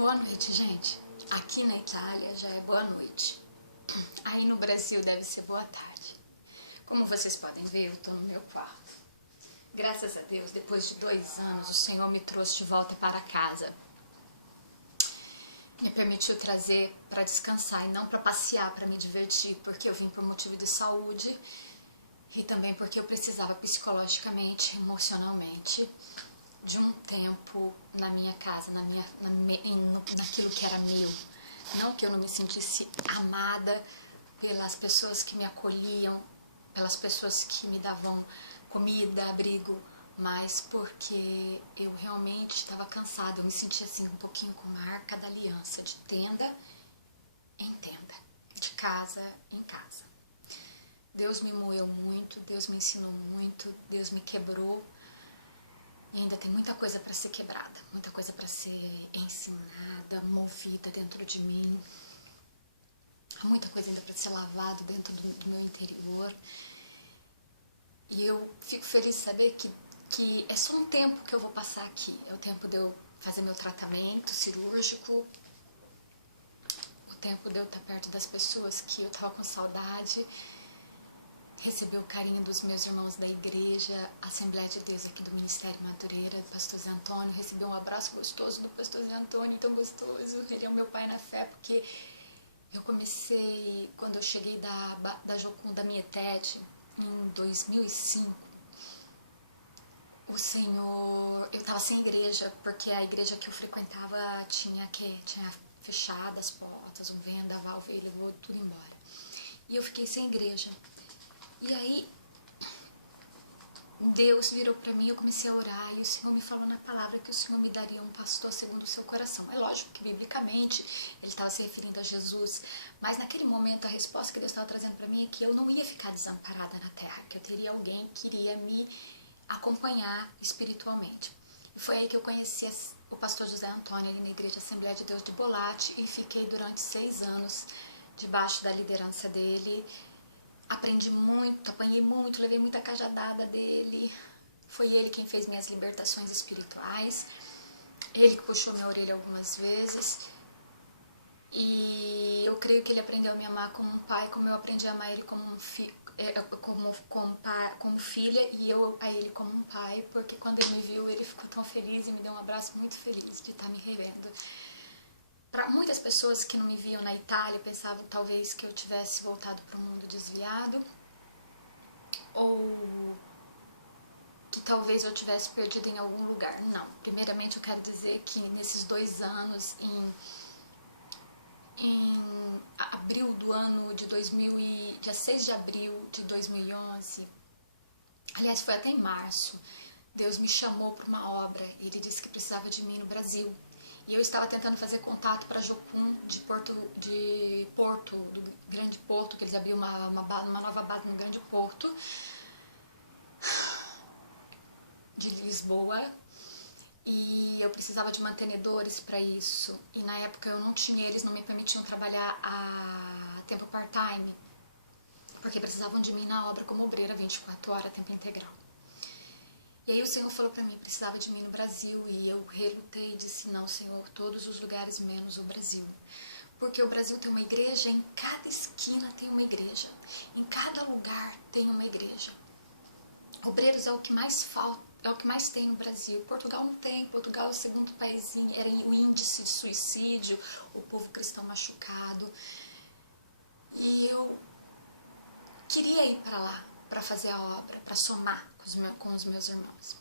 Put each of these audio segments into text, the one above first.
Boa noite, gente. Aqui na Itália já é boa noite. Aí no Brasil deve ser boa tarde. Como vocês podem ver, eu estou no meu quarto. Graças a Deus, depois de 2 anos, o Senhor me trouxe de volta para casa. Me permitiu trazer para descansar e não para passear, para me divertir, porque eu vim por motivo de saúde e também porque eu precisava psicologicamente, emocionalmente, de um tempo na minha casa, naquilo que era meu. Não que eu não me sentisse amada pelas pessoas que me acolhiam, pelas pessoas que me davam comida, abrigo, mas porque eu realmente estava cansada. Eu me sentia assim um pouquinho com a marca da aliança, de tenda em tenda, de casa em casa. Deus me moeu muito, Deus me ensinou muito, Deus me quebrou. E ainda tem muita coisa para ser quebrada, muita coisa para ser ensinada, movida dentro de mim. Há muita coisa ainda para ser lavada dentro do meu interior. E eu fico feliz de saber que é só um tempo que eu vou passar aqui. É o tempo de eu fazer meu tratamento cirúrgico, o tempo de eu estar perto das pessoas que eu estava com saudade, receber o carinho dos meus irmãos da igreja, Assembleia de Deus aqui do Ministério Madureira, do Pastor Zé Antônio, receber um abraço gostoso do Pastor Zé Antônio, tão gostoso. Ele é o meu pai na fé, porque eu comecei, quando eu cheguei da Jocum, da Mietet, em 2005, o Senhor, eu estava sem igreja, porque a igreja que eu frequentava tinha fechado as portas, um vendaval veio e levou tudo embora. E eu fiquei sem igreja. E aí, Deus virou para mim, eu comecei a orar, e o Senhor me falou na palavra que o Senhor me daria um pastor segundo o seu coração. É lógico que, biblicamente, Ele estava se referindo a Jesus, mas naquele momento, a resposta que Deus estava trazendo para mim é que eu não ia ficar desamparada na terra, que eu teria alguém que iria me acompanhar espiritualmente. E foi aí que eu conheci o pastor José Antônio, ali na Igreja Assembleia de Deus de Bolate, e fiquei durante 6 anos debaixo da liderança dele. Aprendi muito, apanhei muito, levei muita cajadada dele. Foi ele quem fez minhas libertações espirituais. Ele que puxou minha orelha algumas vezes. E eu creio que ele aprendeu a me amar como um pai, como eu aprendi a amar ele como como filha, e eu a ele como um pai, porque quando ele me viu, ele ficou tão feliz e me deu um abraço muito feliz de estar me revendo. Para muitas pessoas que não me viam na Itália, pensavam talvez que eu tivesse voltado para um mundo desviado, ou que talvez eu tivesse perdido em algum lugar. Não, primeiramente eu quero dizer que nesses 2 anos, em abril do ano de dia 6 de abril de 2011, aliás foi até em março, Deus me chamou para uma obra. Ele disse que precisava de mim no Brasil. E eu estava tentando fazer contato para Jocum de Porto, do Grande Porto, que eles abriram uma nova base no Grande Porto de Lisboa. E eu precisava de mantenedores para isso. E na época eu não tinha, eles não me permitiam trabalhar a tempo part-time, porque precisavam de mim na obra como obreira 24 horas, tempo integral. E aí o Senhor falou para mim, precisava de mim no Brasil, e eu relutei e disse, não, Senhor, todos os lugares menos o Brasil. Porque o Brasil tem uma igreja, em cada esquina tem uma igreja, em cada lugar tem uma igreja. Obreiros é o que mais falta, é o que mais tem no Brasil. Portugal não tem, Portugal é o segundo país, era o índice de suicídio, o povo cristão machucado. E eu queria ir para lá, para fazer a obra, para somar com os meus irmãos.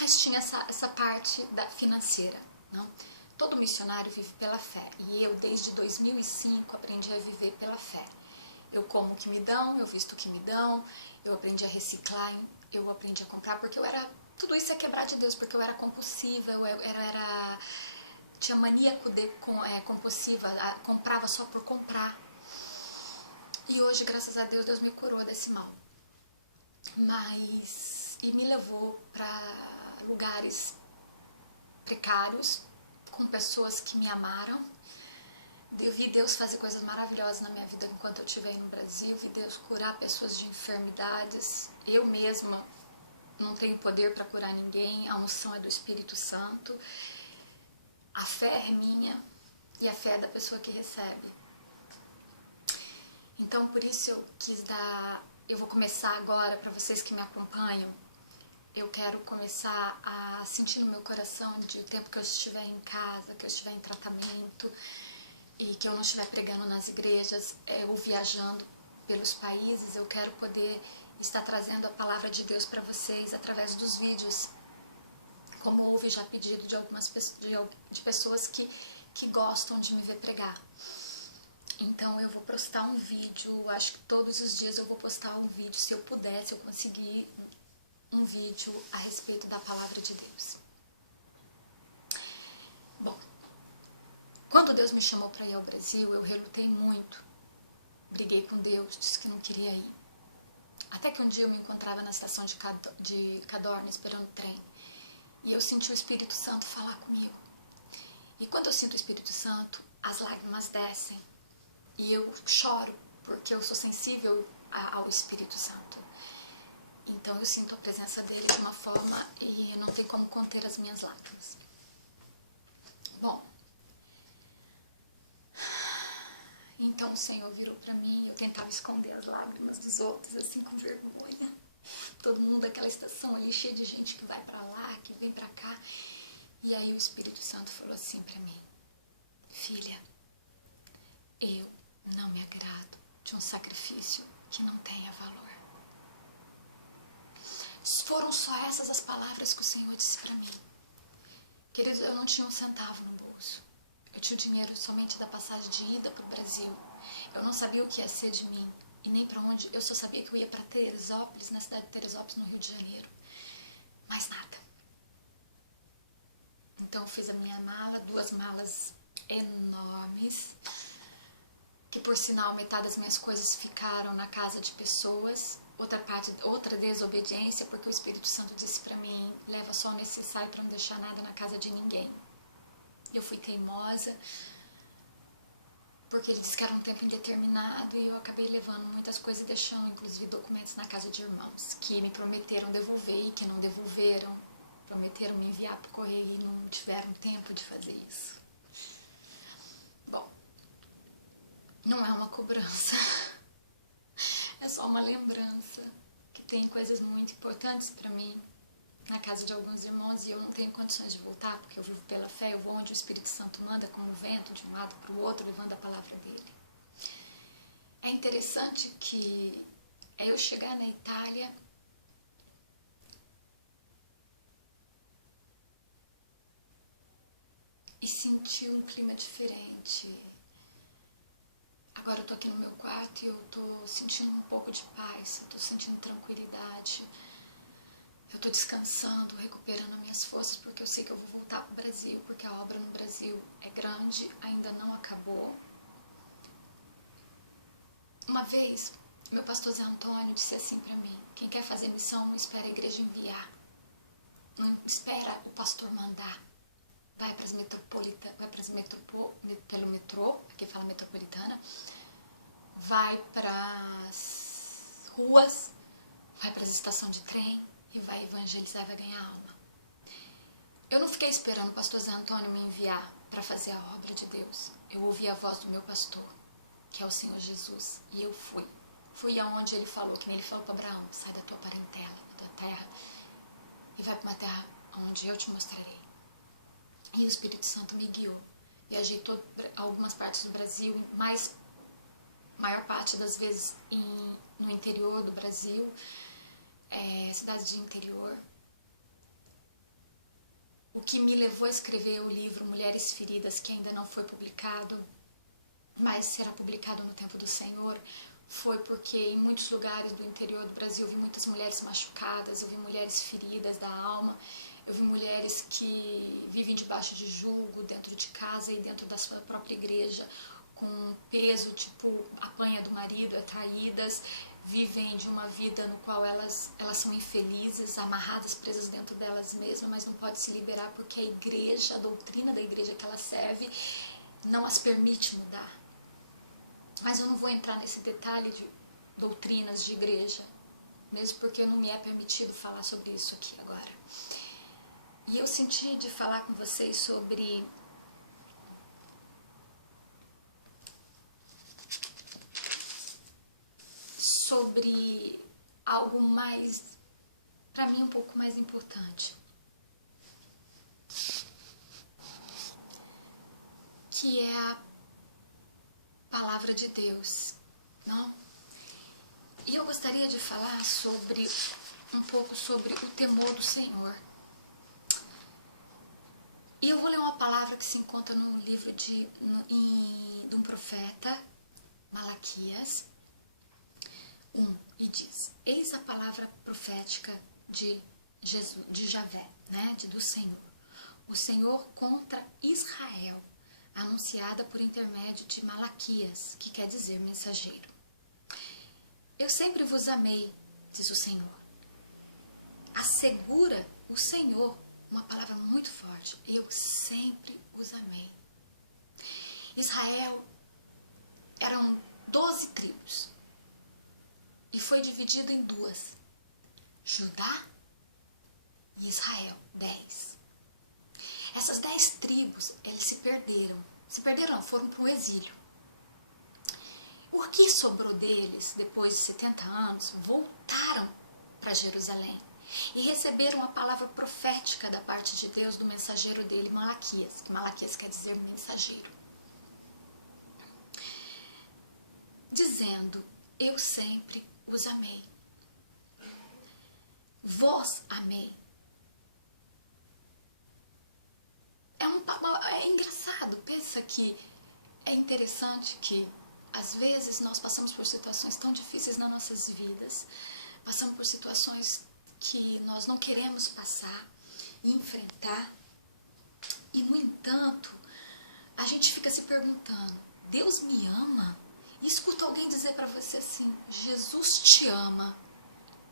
Mas tinha essa parte financeira, não? Todo missionário vive pela fé, e eu desde 2005 aprendi a viver pela fé. Eu como o que me dão, eu visto o que me dão, eu aprendi a reciclar, eu aprendi a comprar, porque tudo isso é quebrar de Deus, porque eu era compulsiva, tinha maníaco compulsiva, comprava só por comprar. E hoje, graças a Deus, Deus me curou desse mal. E me levou para lugares precários, com pessoas que me amaram. Eu vi Deus fazer coisas maravilhosas na minha vida enquanto eu estive aí no Brasil. Vi Deus curar pessoas de enfermidades. Eu mesma não tenho poder para curar ninguém, a unção é do Espírito Santo. A fé é minha e a fé é da pessoa que recebe. Então, por isso eu quis dar... Eu vou começar agora, para vocês que me acompanham, eu quero começar a sentir no meu coração de o tempo que eu estiver em casa, que eu estiver em tratamento e que eu não estiver pregando nas igrejas ou viajando pelos países, eu quero poder estar trazendo a palavra de Deus para vocês através dos vídeos, como houve já pedido de algumas de pessoas que gostam de me ver pregar. Então eu vou postar um vídeo, acho que todos os dias eu vou postar um vídeo, se eu puder, se eu conseguir, um vídeo a respeito da palavra de Deus. Bom, quando Deus me chamou para ir ao Brasil, eu relutei muito, briguei com Deus, disse que não queria ir. Até que um dia eu me encontrava na estação de Cadorna esperando o trem, e eu senti o Espírito Santo falar comigo. E quando eu sinto o Espírito Santo, as lágrimas descem, e eu choro, porque eu sou sensível ao Espírito Santo. Então eu sinto a presença dele de uma forma e não tem como conter as minhas lágrimas. Bom, então o Senhor virou para mim, eu tentava esconder as lágrimas dos outros, assim, com vergonha. Todo mundo daquela estação ali, cheio de gente que vai para lá, que vem para cá. E aí o Espírito Santo falou assim para mim: filha, eu não me agrado de um sacrifício que não tenha valor. Foram só essas as palavras que o Senhor disse para mim. Queridos, eu não tinha um centavo no bolso. Eu tinha o dinheiro somente da passagem de ida para o Brasil. Eu não sabia o que ia ser de mim e nem para onde. Eu só sabia que eu ia para Teresópolis, na cidade de Teresópolis, no Rio de Janeiro. Mais nada. Então eu fiz a minha mala, 2 malas enormes, que por sinal metade das minhas coisas ficaram na casa de pessoas, outra desobediência, porque o Espírito Santo disse para mim: leva só o necessário para não deixar nada na casa de ninguém. Eu fui teimosa, porque ele disse que era um tempo indeterminado, e eu acabei levando muitas coisas e deixando inclusive documentos na casa de irmãos, que me prometeram devolver e que não devolveram, prometeram me enviar por correio e não tiveram tempo de fazer isso. Bom, não é uma cobrança, é só uma lembrança que tem coisas muito importantes para mim na casa de alguns irmãos, e eu não tenho condições de voltar, porque eu vivo pela fé, eu vou onde o Espírito Santo manda, como o vento, de um lado para o outro, levando a palavra dele. É interessante que eu chegar na Itália e sentir um clima diferente. Agora eu tô aqui no meu quarto e eu tô sentindo um pouco de paz, eu tô sentindo tranquilidade. Eu tô descansando, recuperando as minhas forças, porque eu sei que eu vou voltar pro Brasil, porque a obra no Brasil é grande, ainda não acabou. Uma vez, meu pastor Zé Antônio disse assim pra mim: quem quer fazer missão não espera a igreja enviar, não espera o pastor mandar. Vai para as pelo metrô, aqui fala metropolitana, vai para as ruas, vai para as estações de trem e vai evangelizar e vai ganhar alma. Eu não fiquei esperando o pastor Zé Antônio me enviar para fazer a obra de Deus. Eu ouvi a voz do meu pastor, que é o Senhor Jesus, e eu fui. Fui aonde ele falou, que nem ele falou para Abraão: sai da tua parentela, da tua terra, e vai para uma terra onde eu te mostrarei. E o Espírito Santo me guiou. Viajei algumas partes do Brasil, mas maior parte das vezes no interior do Brasil, cidades de interior. O que me levou a escrever o livro Mulheres Feridas, que ainda não foi publicado, mas será publicado no tempo do Senhor, foi porque em muitos lugares do interior do Brasil eu vi muitas mulheres machucadas, eu vi mulheres feridas da alma, eu vi mulheres que vivem debaixo de julgo, dentro de casa e dentro da sua própria igreja, com peso, tipo, apanha do marido, traídas, vivem de uma vida no qual elas são infelizes, amarradas, presas dentro delas mesmas, mas não pode se liberar porque a igreja, a doutrina da igreja que ela serve, não as permite mudar. Mas eu não vou entrar nesse detalhe de doutrinas de igreja, mesmo porque não me é permitido falar sobre isso aqui agora. E eu senti de falar com vocês sobre sobre algo mais, para mim, um pouco mais importante, que é a palavra de Deus, não? E eu gostaria de falar um pouco sobre o temor do Senhor. E eu vou ler uma palavra que se encontra no livro de um profeta, Malaquias 1, e diz: eis a palavra profética de Javé, né, do Senhor. O Senhor contra Israel, anunciada por intermédio de Malaquias, que quer dizer mensageiro. Eu sempre vos amei, diz o Senhor. Assegura o Senhor, uma palavra muito forte. Eu sempre os amei. Israel eram 12 tribos e foi dividido em duas: Judá e Israel, 10. Essas 10 tribos, eles se perderam. Se perderam, não, foram para o exílio. O que sobrou deles, depois de 70 anos, voltaram para Jerusalém e receberam a palavra profética da parte de Deus do mensageiro dele, Malaquias, que Malaquias quer dizer mensageiro, dizendo: eu sempre os amei, vós amei. É engraçado, pensa que é interessante que às vezes nós passamos por situações tão difíceis nas nossas vidas, passamos por situações que nós não queremos passar e enfrentar, e no entanto a gente fica se perguntando: Deus me ama? E escuta alguém dizer para você assim: Jesus te ama,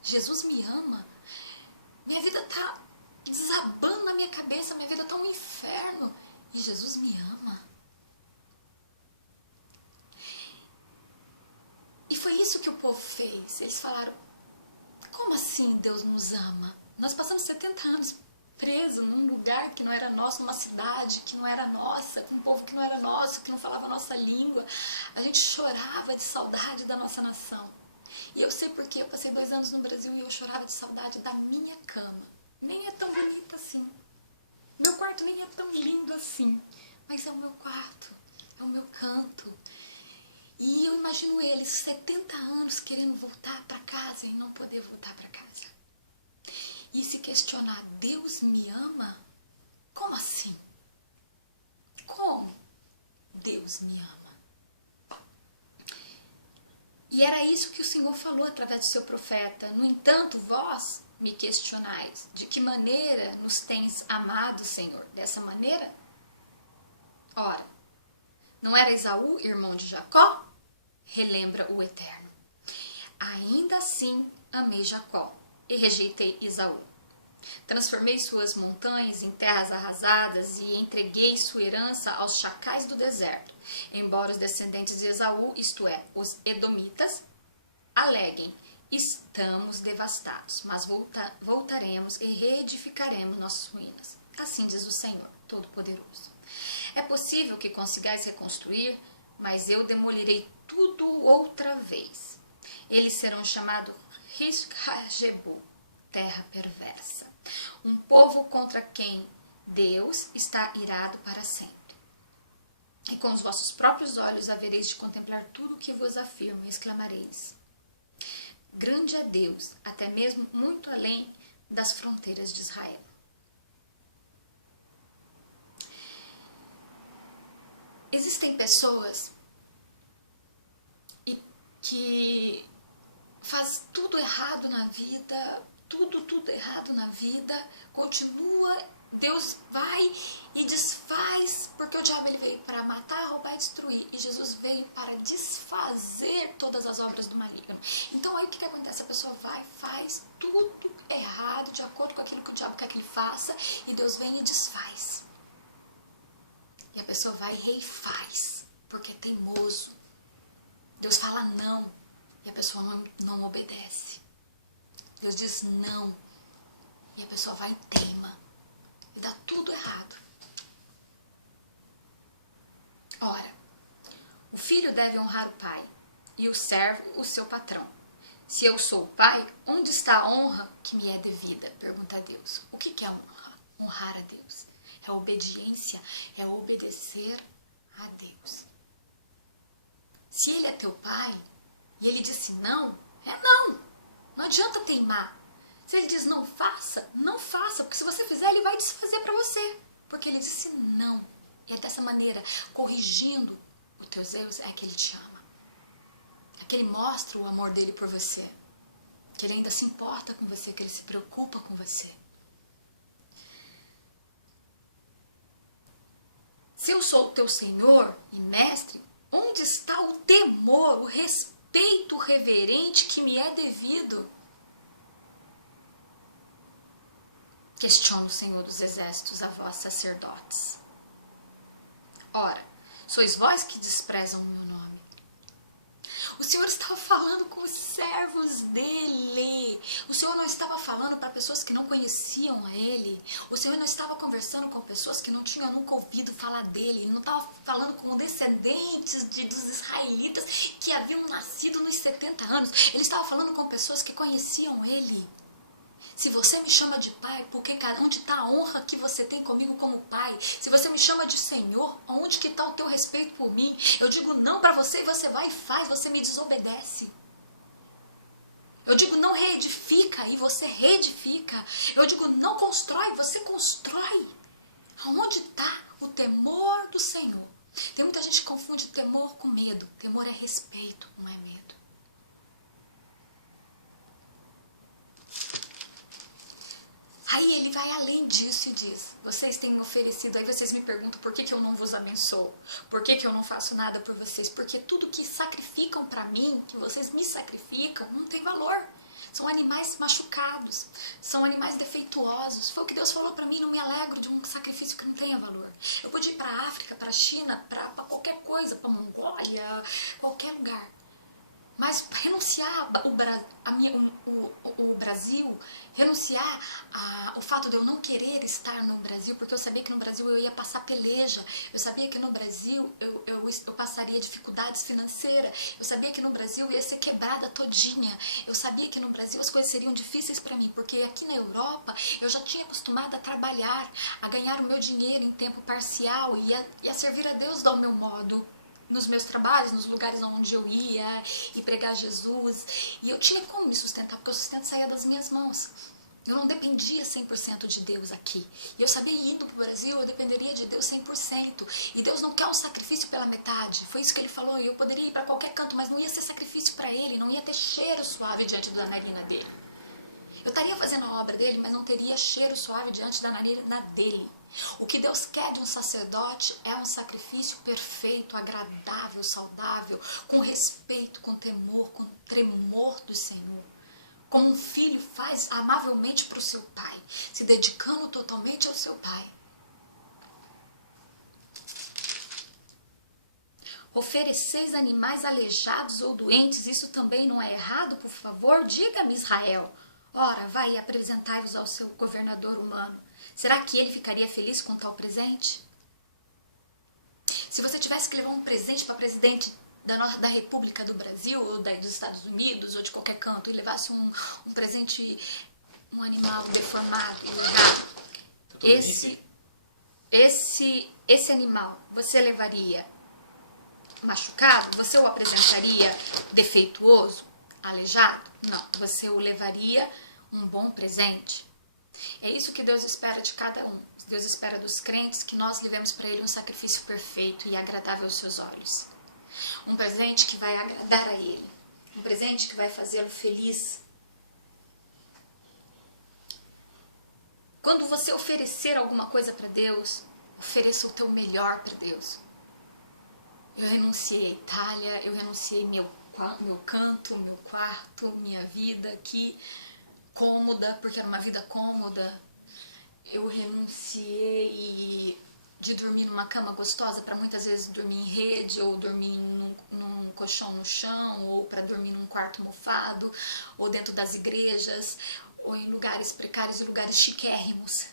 Jesus me ama. Minha vida está desabando na minha cabeça, minha vida está um inferno e Jesus me ama. E foi isso que o povo fez. Eles falaram: como assim Deus nos ama? Nós passamos 70 anos presos num lugar que não era nosso, numa cidade que não era nossa, com um povo que não era nosso, que não falava a nossa língua. A gente chorava de saudade da nossa nação. E eu sei porque eu passei 2 anos no Brasil e eu chorava de saudade da minha cama. Nem é tão bonita assim. Meu quarto nem é tão lindo assim. Mas é o meu quarto, é o meu canto. E eu imagino eles, 70 anos, querendo voltar para casa e não poder voltar para casa. E se questionar: Deus me ama? Como assim? Como Deus me ama? E era isso que o Senhor falou através do seu profeta. No entanto, vós me questionais: de que maneira nos tens amado, Senhor? Dessa maneira? Ora, não era Esaú, irmão de Jacó? Relembra o Eterno. Ainda assim amei Jacó e rejeitei Esaú. Transformei suas montanhas em terras arrasadas e entreguei sua herança aos chacais do deserto. Embora os descendentes de Esaú, isto é, os edomitas, aleguem: estamos devastados, mas voltaremos e reedificaremos nossas ruínas. Assim diz o Senhor Todo-Poderoso. É possível que consigais reconstruir, mas eu demolirei tudo outra vez. Eles serão chamados Rishajebu, terra perversa, um povo contra quem Deus está irado para sempre. E com os vossos próprios olhos havereis de contemplar tudo o que vos afirmo, e exclamareis: grande é Deus, até mesmo muito além das fronteiras de Israel. Existem pessoas que faz tudo errado na vida, tudo errado na vida, continua, Deus vai e desfaz, porque o diabo ele veio para matar, roubar e destruir, e Jesus veio para desfazer todas as obras do maligno. Então aí o que acontece? A pessoa vai, faz tudo errado, de acordo com aquilo que o diabo quer que ele faça, e Deus vem e desfaz. E a pessoa vai e refaz, porque é teimoso. Deus fala não, e a pessoa não obedece. Deus diz não, e a pessoa vai e teima, e dá tudo errado. Ora, o filho deve honrar o pai, e o servo o seu patrão. Se eu sou o pai, onde está a honra que me é devida? Pergunta a Deus. O que é honra? Honrar a Deus. É obediência, é obedecer a Deus. Se ele é teu pai e ele disse não, é não. Não adianta teimar. Se ele diz não faça, não faça, porque se você fizer, ele vai desfazer para você. Porque ele disse não. E é dessa maneira, corrigindo os teus erros, é que ele te ama. É que ele mostra o amor dele por você. Que ele ainda se importa com você, que ele se preocupa com você. Se eu sou o teu Senhor e Mestre, onde está o temor, o respeito reverente que me é devido? Questiona o Senhor dos Exércitos a vós, sacerdotes. Ora, sois vós que desprezam o meu nome. O Senhor estava falando com os servos dele. O Senhor não estava falando para pessoas que não conheciam a ele. O Senhor não estava conversando com pessoas que não tinham nunca ouvido falar dele. Ele não estava falando com descendentes dos israelitas que haviam nascido nos 70 anos. Ele estava falando com pessoas que conheciam ele. Se você me chama de pai, porque onde está a honra que você tem comigo como pai? Se você me chama de Senhor, onde que está o teu respeito por mim? Eu digo não para você e você vai e faz, você me desobedece. Eu digo não reedifica e você reedifica. Eu digo não constrói, você constrói. Aonde está o temor do Senhor? Tem muita gente que confunde temor com medo. Temor é respeito, não é medo. Aí ele vai além disso e diz, vocês têm me oferecido, aí vocês me perguntam por que eu não vos abençoo, por que eu não faço nada por vocês, porque tudo que sacrificam para mim, que vocês me sacrificam, não tem valor. São animais machucados, são animais defeituosos. Foi o que Deus falou para mim, não me alegro de um sacrifício que não tenha valor. Eu pude ir para a África, para a China, para qualquer coisa, para a Mongólia, qualquer lugar. Mas renunciar o Brasil, renunciar o fato de eu não querer estar no Brasil, porque eu sabia que no Brasil eu ia passar peleja, eu sabia que no Brasil eu passaria dificuldades financeiras, eu sabia que no Brasil eu ia ser quebrada todinha, eu sabia que no Brasil as coisas seriam difíceis para mim, porque aqui na Europa eu já tinha acostumado a trabalhar, a ganhar o meu dinheiro em tempo parcial e a servir a Deus do meu modo. Nos meus trabalhos, nos lugares onde eu ia e pregar Jesus. E eu tinha como me sustentar, porque o sustento saía das minhas mãos. Eu não dependia 100% de Deus aqui. E eu sabia, indo para o Brasil, eu dependeria de Deus 100%. E Deus não quer um sacrifício pela metade. Foi isso que ele falou. E eu poderia ir para qualquer canto, mas não ia ser sacrifício para ele. Não ia ter cheiro suave diante da narina dele. Eu estaria fazendo a obra dele, mas não teria cheiro suave diante da narina dele. O que Deus quer de um sacerdote é um sacrifício perfeito, agradável, saudável, com respeito, com temor, com tremor do Senhor. Como um filho faz amavelmente para o seu pai, se dedicando totalmente ao seu pai. Ofereceis animais aleijados ou doentes, isso também não é errado, por favor? Diga-me, Israel. Ora, vai e apresentai-vos ao seu governador humano. Será que ele ficaria feliz com tal presente? Se você tivesse que levar um presente para presidente da República do Brasil, ou dos Estados Unidos, ou de qualquer canto, e levasse um presente, um animal deformado, esse animal, você levaria machucado? Você o apresentaria defeituoso, aleijado? Não, você o levaria um bom presente. É isso que Deus espera de cada um. Deus espera dos crentes que nós levemos para Ele um sacrifício perfeito e agradável aos seus olhos. Um presente que vai agradar a Ele. Um presente que vai fazê-lo feliz. Quando você oferecer alguma coisa para Deus, ofereça o teu melhor para Deus. Eu renunciei a Itália, eu renunciei meu canto, meu quarto, minha vida aqui, cômoda, porque era uma vida cômoda. Eu renunciei de dormir numa cama gostosa para muitas vezes dormir em rede, ou dormir num colchão no chão, ou para dormir num quarto mofado, ou dentro das igrejas, ou em lugares precários e lugares chiquérrimos.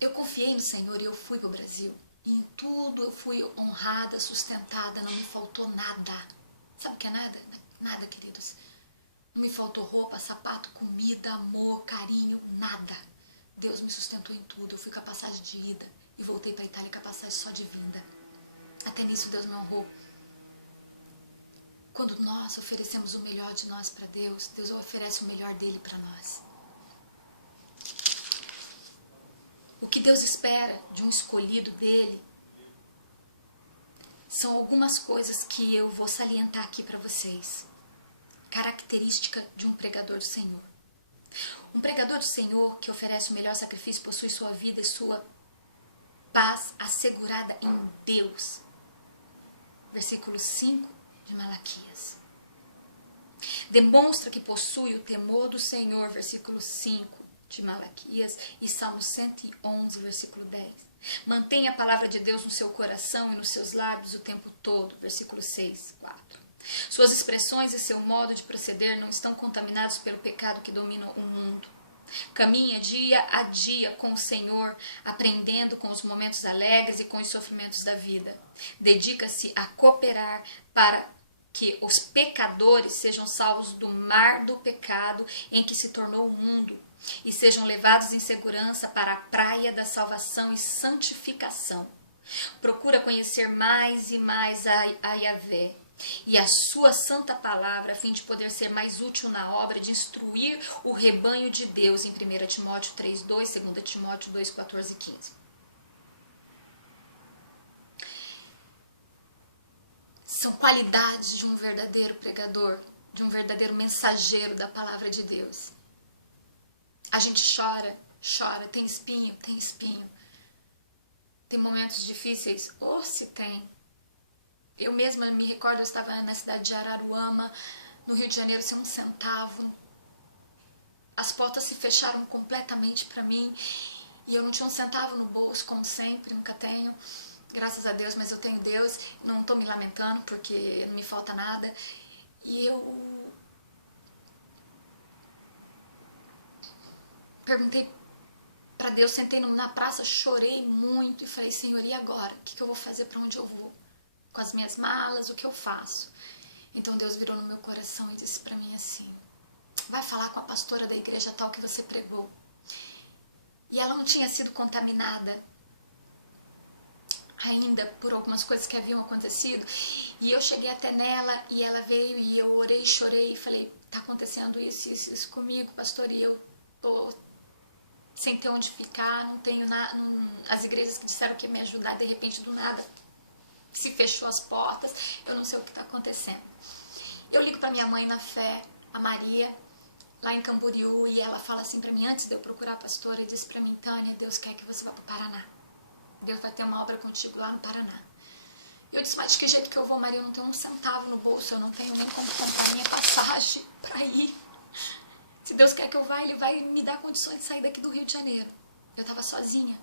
Eu confiei no Senhor e eu fui para o Brasil. E em tudo eu fui honrada, sustentada, não me faltou nada. Sabe o que é nada? Nada, queridos. Não me faltou roupa, sapato, comida, amor, carinho, nada. Deus me sustentou em tudo. Eu fui com a passagem de ida e voltei para a Itália com a passagem só de vinda. Até nisso Deus me honrou. Quando nós oferecemos o melhor de nós para Deus, Deus oferece o melhor dele para nós. O que Deus espera de um escolhido dele são algumas coisas que eu vou salientar aqui para vocês. Característica de um pregador do Senhor. Um pregador do Senhor que oferece o melhor sacrifício possui sua vida e sua paz assegurada em Deus. Versículo 5 de Malaquias. Demonstra que possui o temor do Senhor, versículo 5 de Malaquias, e Salmo 111, versículo 10. Mantenha a palavra de Deus no seu coração e nos seus lábios o tempo todo, versículo 6, 4. Suas expressões e seu modo de proceder não estão contaminados pelo pecado que domina o mundo. Caminha dia a dia com o Senhor, aprendendo com os momentos alegres e com os sofrimentos da vida. Dedica-se a cooperar para que os pecadores sejam salvos do mar do pecado em que se tornou o mundo e sejam levados em segurança para a praia da salvação e santificação. Procura conhecer mais e mais a Yahvé e a sua santa palavra, a fim de poder ser mais útil na obra de instruir o rebanho de Deus, em 1 Timóteo 3:2, 2 Timóteo 2:14 e 15. São qualidades de um verdadeiro pregador, de um verdadeiro mensageiro da palavra de Deus. A gente chora, tem espinho, tem momentos difíceis, ou se tem. Eu mesma me recordo, eu estava na cidade de Araruama, no Rio de Janeiro, sem um centavo. As portas se fecharam completamente para mim e eu não tinha um centavo no bolso, como sempre, nunca tenho. Graças a Deus, mas eu tenho Deus, não estou me lamentando porque não me falta nada. E eu perguntei para Deus, sentei na praça, chorei muito e falei, Senhor, e agora? O que eu vou fazer, para onde eu vou? Com as minhas malas, o que eu faço? Então Deus virou no meu coração e disse para mim assim, vai falar com a pastora da igreja tal que você pregou. E ela não tinha sido contaminada ainda por algumas coisas que haviam acontecido. E eu cheguei até nela e ela veio e eu orei, chorei e falei, tá acontecendo isso comigo, pastor, e eu tô sem ter onde ficar, não tenho nada, as igrejas que disseram que ia me ajudar, de repente do nada se fechou as portas, eu não sei o que está acontecendo. Eu ligo para minha mãe na fé, a Maria, lá em Camboriú, e ela fala assim para mim, antes de eu procurar a pastora, e disse para mim, Tânia, Deus quer que você vá para o Paraná. Deus vai ter uma obra contigo lá no Paraná. Eu disse, mas de que jeito que eu vou, Maria? Eu não tenho um centavo no bolso, eu não tenho nem como comprar minha passagem para ir. Se Deus quer que eu vá, Ele vai me dar condições de sair daqui do Rio de Janeiro. Eu estava sozinha.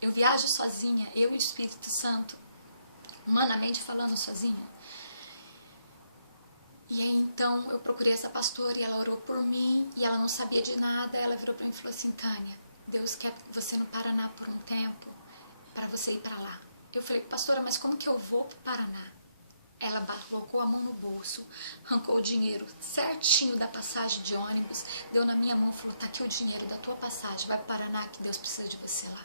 Eu viajo sozinha, eu e o Espírito Santo. Humanamente falando, sozinha. E aí então eu procurei essa pastora e ela orou por mim e ela não sabia de nada. Ela virou para mim e falou assim, Tânia, Deus quer você no Paraná por um tempo para você ir para lá. Eu falei, pastora, mas como que eu vou para o Paraná? Ela colocou a mão no bolso, arrancou o dinheiro certinho da passagem de ônibus, deu na minha mão e falou, tá aqui o dinheiro da tua passagem, vai para o Paraná que Deus precisa de você lá.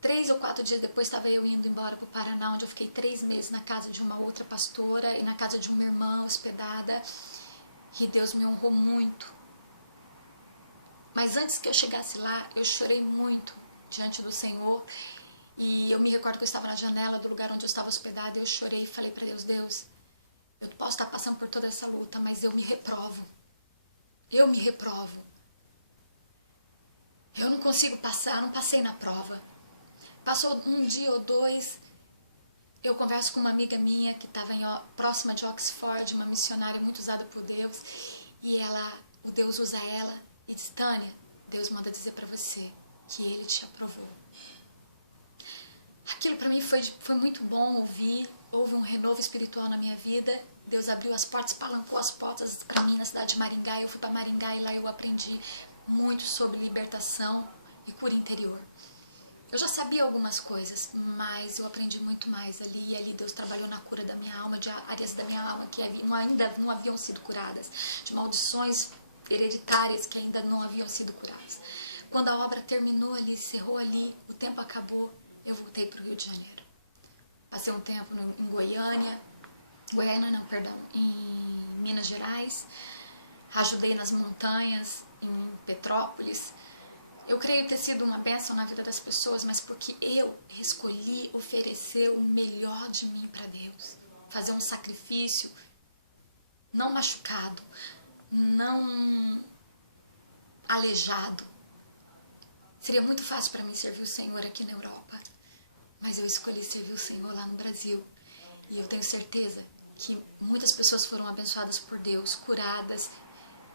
3 ou 4 dias depois estava eu indo embora para o Paraná, onde eu fiquei 3 meses na casa de uma outra pastora e na casa de uma irmã hospedada. E Deus me honrou muito. Mas antes que eu chegasse lá, eu chorei muito diante do Senhor. E eu me recordo que eu estava na janela do lugar onde eu estava hospedada e eu chorei e falei para Deus, Deus, eu posso estar passando por toda essa luta, mas eu me reprovo. Eu me reprovo. Eu não consigo passar, não passei na prova. Passou um dia ou dois, eu converso com uma amiga minha que estava próxima de Oxford, uma missionária muito usada por Deus, e o Deus usa ela e diz, Tânia, Deus manda dizer para você que Ele te aprovou. Aquilo para mim foi muito bom ouvir, houve um renovo espiritual na minha vida, Deus abriu as portas, palancou as portas para mim na cidade de Maringá, eu fui para Maringá e lá eu aprendi muito sobre libertação e cura interior. Eu já sabia algumas coisas, mas eu aprendi muito mais ali, e ali Deus trabalhou na cura da minha alma, de áreas da minha alma que ainda não haviam sido curadas, de maldições hereditárias que ainda não haviam sido curadas. Quando a obra terminou ali, encerrou ali, o tempo acabou, eu voltei para o Rio de Janeiro. Passei um tempo em em Minas Gerais, ajudei nas montanhas, em Petrópolis. Eu creio ter sido uma bênção na vida das pessoas, mas porque eu escolhi oferecer o melhor de mim para Deus. Fazer um sacrifício não machucado, não aleijado. Seria muito fácil para mim servir o Senhor aqui na Europa, mas eu escolhi servir o Senhor lá no Brasil. E eu tenho certeza que muitas pessoas foram abençoadas por Deus, curadas,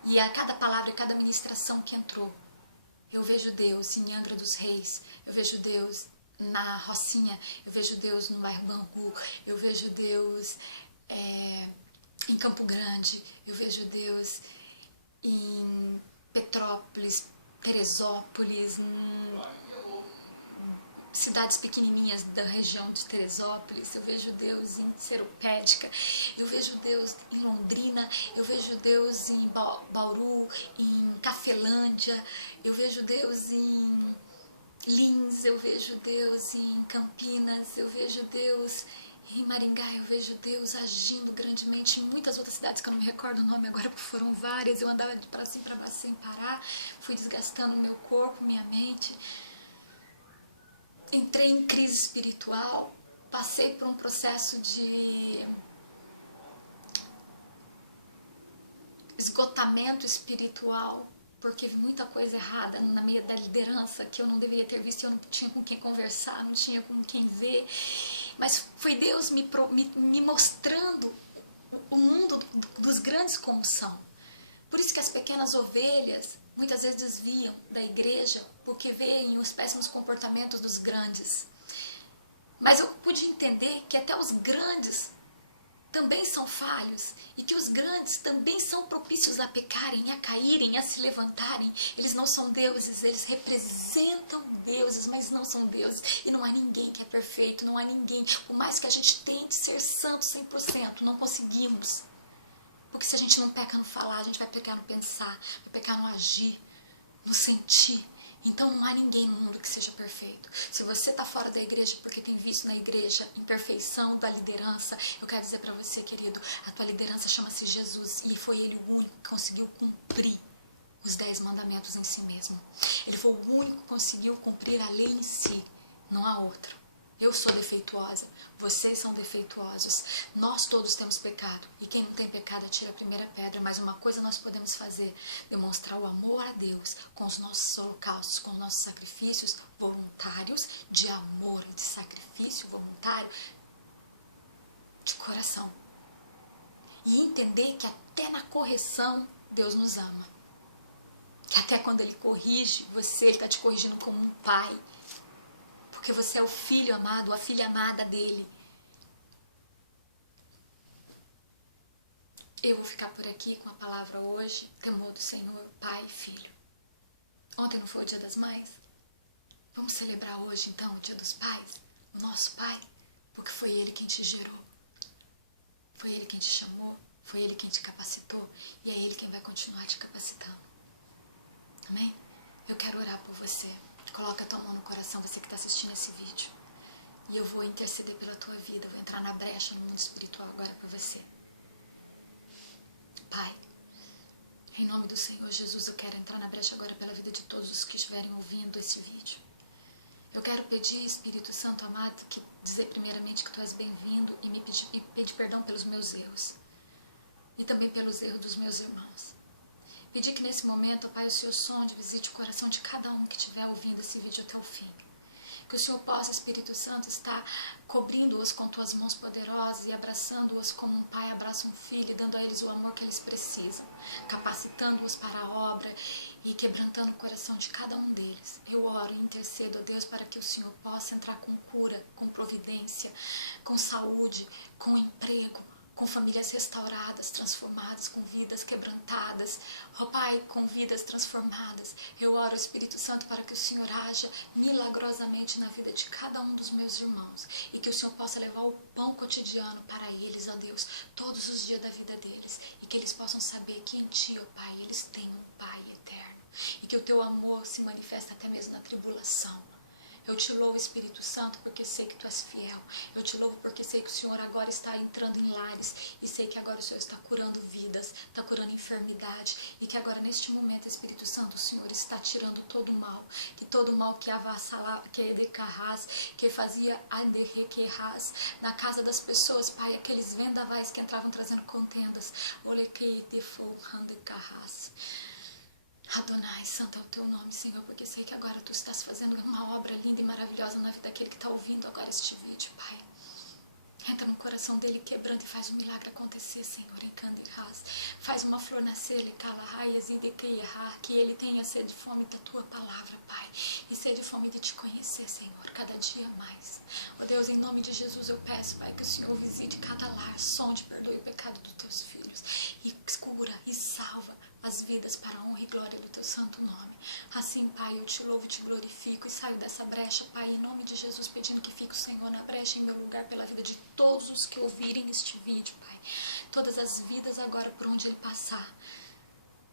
e a cada palavra, a cada ministração que entrou, eu vejo Deus em Angra dos Reis, eu vejo Deus na Rocinha, eu vejo Deus no bairro Bangu, eu vejo Deus em Campo Grande, eu vejo Deus em Petrópolis, Teresópolis, cidades pequenininhas da região de Teresópolis, eu vejo Deus em Seropédica, eu vejo Deus em Londrina, eu vejo Deus em Bauru, em Cafelândia, eu vejo Deus em Lins, eu vejo Deus em Campinas, eu vejo Deus em Maringá, eu vejo Deus agindo grandemente em muitas outras cidades que eu não me recordo o nome agora, porque foram várias, eu andava de pra cima e pra baixo sem parar, fui desgastando meu corpo, minha mente. Entrei em crise espiritual, passei por um processo de esgotamento espiritual, porque vi muita coisa errada na meio da liderança que eu não deveria ter visto, eu não tinha com quem conversar, não tinha com quem ver, mas foi Deus me mostrando o mundo dos grandes como são. Por isso que as pequenas ovelhas muitas vezes desviam da igreja, porque veem os péssimos comportamentos dos grandes. Mas eu pude entender que até os grandes também são falhos, e que os grandes também são propícios a pecarem, a caírem, a se levantarem. Eles não são deuses, eles representam deuses, mas não são deuses. E não há ninguém que é perfeito, não há ninguém, por mais que a gente tente ser santo 100%, não conseguimos. Porque se a gente não peca no falar, a gente vai pecar no pensar, vai pecar no agir, no sentir. Então não há ninguém no mundo que seja perfeito. Se você está fora da igreja porque tem visto na igreja imperfeição da liderança, eu quero dizer para você, querido, a tua liderança chama-se Jesus, e foi Ele o único que conseguiu cumprir os 10 mandamentos em si mesmo. Ele foi o único que conseguiu cumprir a lei em si, não há outro. Eu sou defeituosa, vocês são defeituosos, nós todos temos pecado, e quem não tem pecado atira a primeira pedra. Mas uma coisa nós podemos fazer: demonstrar o amor a Deus com os nossos holocaustos, com os nossos sacrifícios voluntários, de amor e de sacrifício voluntário, de coração. E entender que até na correção Deus nos ama, que até quando Ele corrige você, Ele está te corrigindo como um pai, porque você é o filho amado, a filha amada dele. Eu vou ficar por aqui com a palavra hoje, temor do Senhor, pai e filho. Ontem não foi o Dia das Mães? Vamos celebrar hoje então o Dia dos Pais, o nosso pai, porque foi ele quem te gerou, foi ele quem te chamou, foi ele quem te capacitou, e é ele quem vai continuar te capacitando. Amém? Eu quero orar por você. Coloca a tua mão no coração, você que está assistindo esse vídeo. E eu vou interceder pela tua vida, eu vou entrar na brecha no mundo espiritual agora por você. Pai, em nome do Senhor Jesus, eu quero entrar na brecha agora pela vida de todos os que estiverem ouvindo esse vídeo. Eu quero pedir, Espírito Santo amado, que dizer primeiramente que tu és bem-vindo, e pedir perdão pelos meus erros. E também pelos erros dos meus irmãos. Pedir que nesse momento, Pai, o Senhor sonde, visite o coração de cada um que estiver ouvindo esse vídeo até o fim. Que o Senhor possa, Espírito Santo, estar cobrindo-os com tuas mãos poderosas e abraçando-os como um pai abraça um filho, e dando a eles o amor que eles precisam, capacitando-os para a obra e quebrantando o coração de cada um deles. Eu oro e intercedo a Deus para que o Senhor possa entrar com cura, com providência, com saúde, com emprego, com famílias restauradas, transformadas, com vidas quebrantadas, ó Pai, com vidas transformadas. Eu oro, Espírito Santo, para que o Senhor haja milagrosamente na vida de cada um dos meus irmãos e que o Senhor possa levar o pão cotidiano para eles, ó Deus, todos os dias da vida deles, e que eles possam saber que em Ti, ó Pai, eles têm um Pai eterno, e que o Teu amor se manifesta até mesmo na tribulação. Eu te louvo, Espírito Santo, porque sei que Tu és fiel. Eu te louvo porque sei que o Senhor agora está entrando em lares, e sei que agora o Senhor está curando vidas, está curando enfermidade, e que agora neste momento, Espírito Santo, o Senhor está tirando todo o mal, que todo o mal que avassalava, que fazia na casa das pessoas, Pai, aqueles vendavais que entravam trazendo contendas, Adonai, santo é o Teu nome, Senhor, porque sei que agora Tu estás fazendo uma obra linda e maravilhosa na vida daquele que está ouvindo agora este vídeo, Pai. Entra no coração dele, quebrando e faz um milagre acontecer, Senhor, em Candirás. Faz uma flor nascer, que ele tenha sede e fome da Tua palavra, Pai, e sede e fome de Te conhecer, Senhor, cada dia mais. Ó Deus, em nome de Jesus eu peço, Pai, que o Senhor visite cada lar, sonde, perdoe o pecado dos Teus filhos, e cura e salva as vidas para a honra e glória do Teu santo nome. Assim, Pai, eu Te louvo, Te glorifico e saio dessa brecha, Pai, em nome de Jesus, pedindo que fique o Senhor na brecha em meu lugar pela vida de todos os que ouvirem este vídeo, Pai. Todas as vidas agora por onde Ele passar,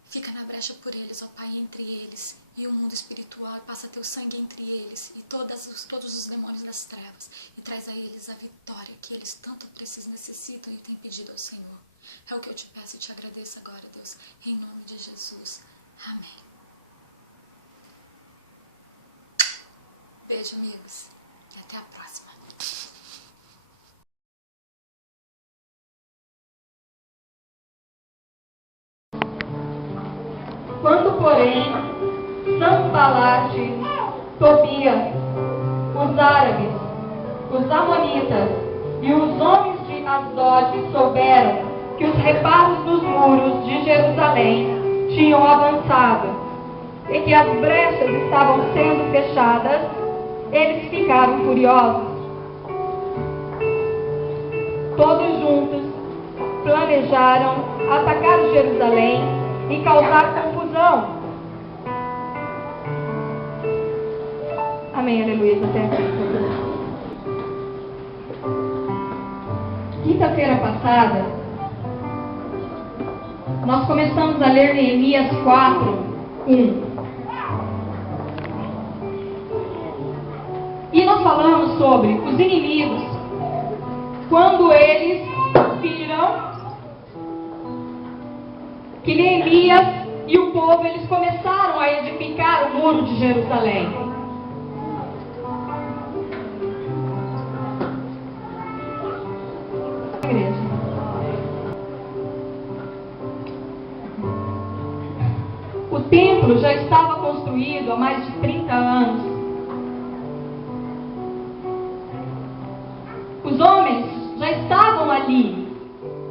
fica na brecha por eles, ó Pai, entre eles e o mundo espiritual, e passa Teu sangue entre eles e todos os demônios das trevas, e traz a eles a vitória que eles tanto precisam, necessitam e têm pedido ao Senhor. É o que eu Te peço e Te agradeço agora, Deus, em nome de Jesus. Amém. Beijo, amigos, e até a próxima. Quando, porém, Sanbalate, Tobias, os árabes, os amonitas e os homens de Asdod souberam que os reparos dos muros de Jerusalém tinham avançado e que as brechas estavam sendo fechadas, eles ficaram furiosos. Todos juntos planejaram atacar Jerusalém e causar confusão. Amém, aleluia, até aqui. Quinta-feira passada, nós começamos a ler Neemias 4:1. E nós falamos sobre os inimigos, quando eles viram que Neemias e o povo, eles começaram a edificar o muro de Jerusalém. Igreja. O templo já estava construído há mais de 30 anos. Os homens já estavam ali.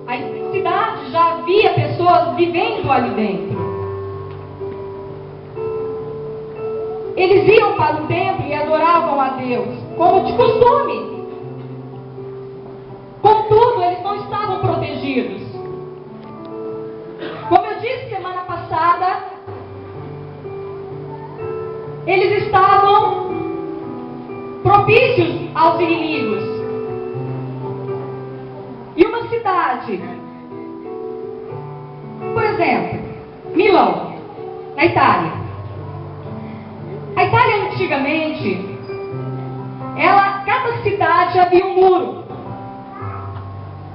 A cidade já havia pessoas vivendo ali dentro. Eles iam para o templo e adoravam a Deus, como de costume. Contudo, eles não estavam protegidos. Como eu disse semana passada, eles estavam propícios aos inimigos. E uma cidade, por exemplo, Milão, na Itália. A Itália antigamente, cada cidade havia um muro.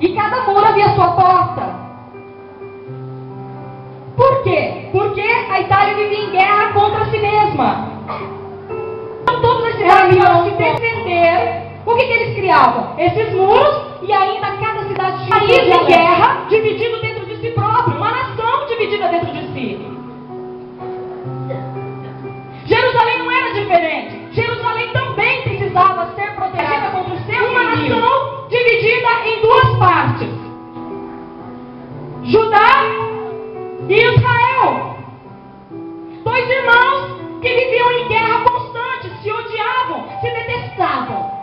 E cada muro havia sua porta. Por quê? Porque a Itália vivia em guerra contra si mesma. Então todos esses para se defender, o que eles criavam? Esses muros, e ainda cada cidade tinha um país em guerra, dividido dentro de si próprio, uma nação dividida dentro de si. Jerusalém não era diferente. Jerusalém também precisava ser protegida contra o seu inimigo. Uma nação dividida em duas partes: Judá e Israel. Dois irmãos que viviam em guerra constante, se odiavam, se detestavam.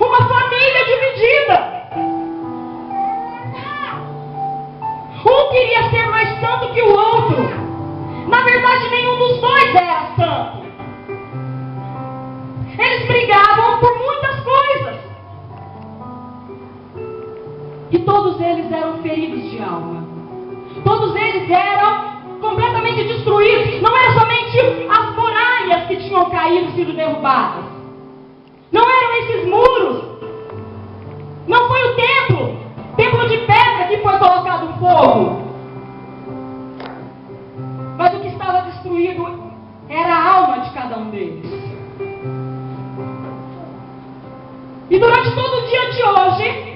Uma família dividida. todos eles eram feridos de alma. Todos eles eram completamente destruídos. Não eram somente as muralhas que tinham caído, sido derrubadas. Não eram esses muros. Não foi o templo de pedra que foi colocado fogo. Mas o que estava destruído era a alma de cada um deles. E durante todo o dia de hoje,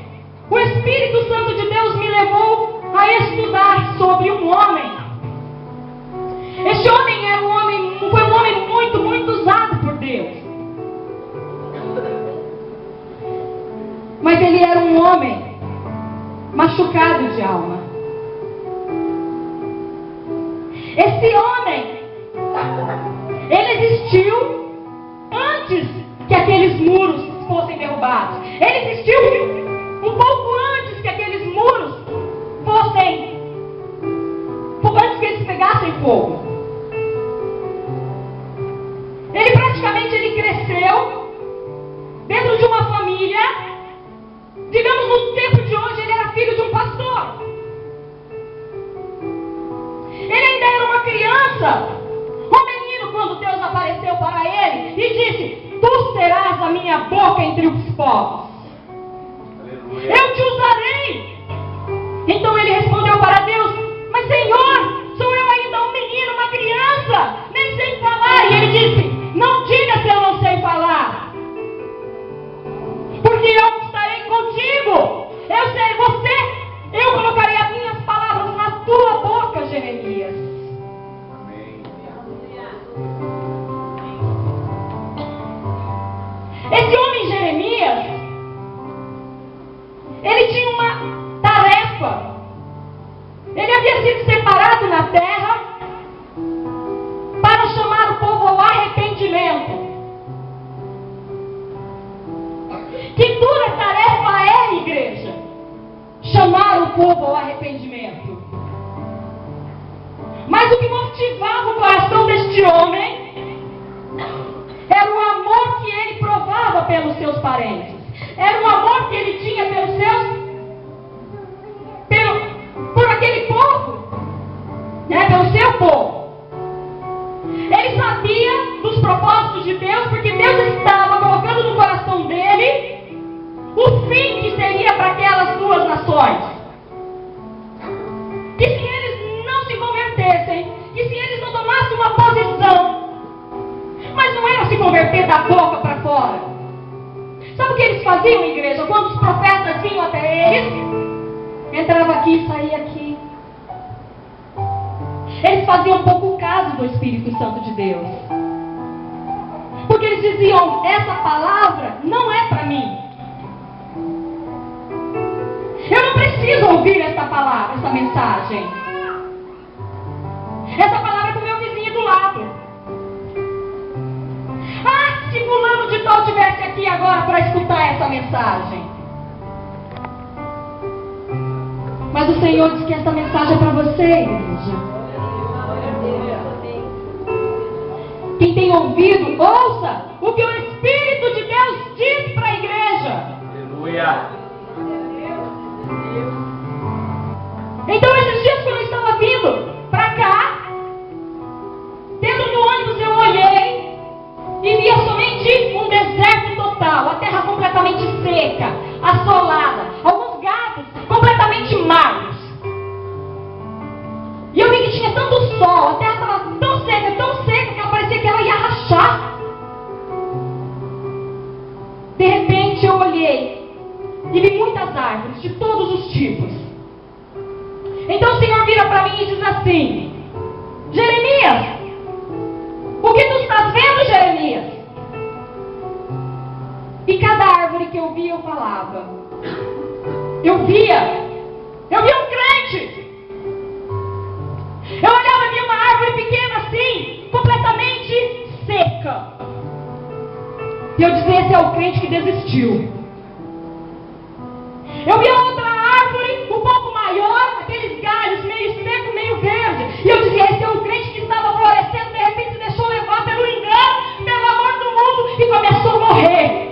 o Espírito Santo de Deus me levou a estudar sobre um homem. Este homem foi um homem muito, muito usado por Deus. Mas ele era um homem machucado de alma. Esse homem, ele existiu antes que aqueles muros fossem derrubados. Ele existiu um pouco antes que aqueles muros antes que eles pegassem fogo. Ele cresceu dentro de uma família, digamos no tempo de hoje, ele era filho de um pastor. Ele ainda era uma criança, um menino, quando Deus apareceu para ele e disse: tu serás a minha boca entre os povos. Aleluia. Eu te usarei. Então ele respondeu para Deus: mas Senhor, sou eu ainda um menino, uma criança, nem sei falar. E ele disse: não diga se eu não sei falar, porque eu estarei contigo. Eu colocarei as minhas palavras na tua boca, Jeremias. Amém. Esse homem Jeremias, ele tinha uma tarefa. Ele havia sido separado na terra para chamar o povo ao arrependimento. Que dura tarefa é, igreja? Chamar o povo ao arrependimento. Mas o que motivava o coração deste homem era o amor que ele provava pelos seus parentes. Era o amor que ele tinha por aquele povo, pelo seu povo. Ele sabia dos propósitos de Deus, porque Deus estava colocando no coração dele o fim que seria para aquelas duas nações. Que se eles não se convertessem, que se eles não tomassem uma posição, mas não era se converter da boca para fora. Sabe o que eles faziam, igreja? Quando os profetas vinham até eles, entrava aqui e saía aqui. Eles faziam pouco caso do Espírito Santo de Deus. Porque eles diziam: essa palavra não é para mim. Eu não preciso ouvir essa palavra, essa mensagem. Essa palavra é para o meu vizinho do lado. Ah, se fulano de tal estivesse aqui agora para escutar essa mensagem. Mas o Senhor diz que essa mensagem é para você, igreja. Quem tem ouvido, ouça o que o Espírito de Deus diz para a igreja. Aleluia. Então, esses dias, quando eu estava vindo para cá, dentro do ônibus eu olhei e via somente um deserto total, a terra completamente seca, assolada, alguns galhos completamente magros. E eu vi que tinha tanto sol, a terra estava tão seca que ela parecia que ela ia rachar. De repente eu olhei e vi muitas árvores de todos os tipos. Então o Senhor vira para mim e diz assim: Jeremias, o que tu estás vendo, Jeremias? E cada árvore que eu via, eu falava. Eu via um crente. Eu olhava e via uma árvore pequena assim, completamente seca. E eu dizia: esse é o crente que desistiu. Eu via outra árvore um pouco maior, aqueles galhos meio seco, meio verde. E eu dizia: esse é o crente que estava florescendo, de repente se deixou levar pelo engano, pelo amor do mundo e começou a morrer.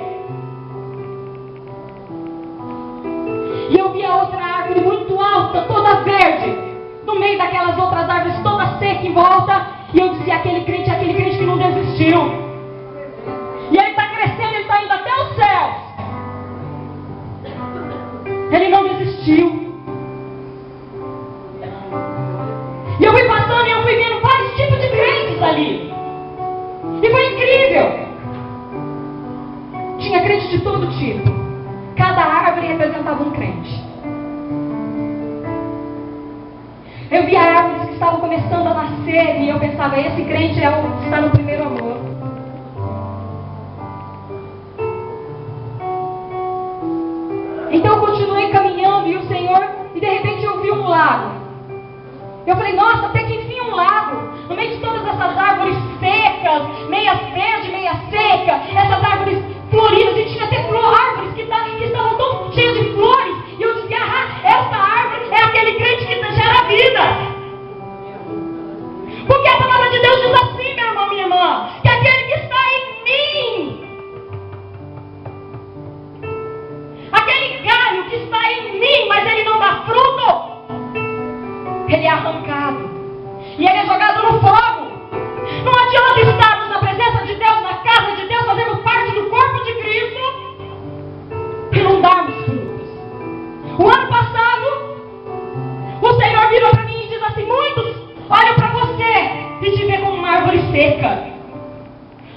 E eu via outra em volta, e eu dizia, aquele crente que não desistiu. E ele está crescendo, ele está indo até os céus. Ele não desistiu. E eu fui passando e eu fui vendo vários tipos de crentes ali. E foi incrível. Tinha crente de todo tipo. Cada árvore representava um crente. Eu via árvores que estavam começando a nascer e eu pensava, esse crente é o que está no primeiro amor. Então eu continuei caminhando e o Senhor, e de repente eu vi um lago. Eu falei, nossa, até que enfim um lago. No meio de todas essas árvores secas, meia verde, meia seca, essas árvores floridas, e tinha até árvores que estavam tão cheias de flores. E eu dizia, essa árvore é aquele crente que gera vida. Porque a palavra de Deus diz assim, meu irmão, minha irmã, que aquele que está em mim, aquele galho que está em mim, mas ele não dá fruto, ele é arrancado e ele é jogado no fogo. Não adianta estarmos na presença de Deus, na casa de Deus, fazendo parte do corpo de Cristo e não darmos frutos. O ano passado, o Senhor virou para mim e diz assim, muitos olham para você e te vê como uma árvore seca,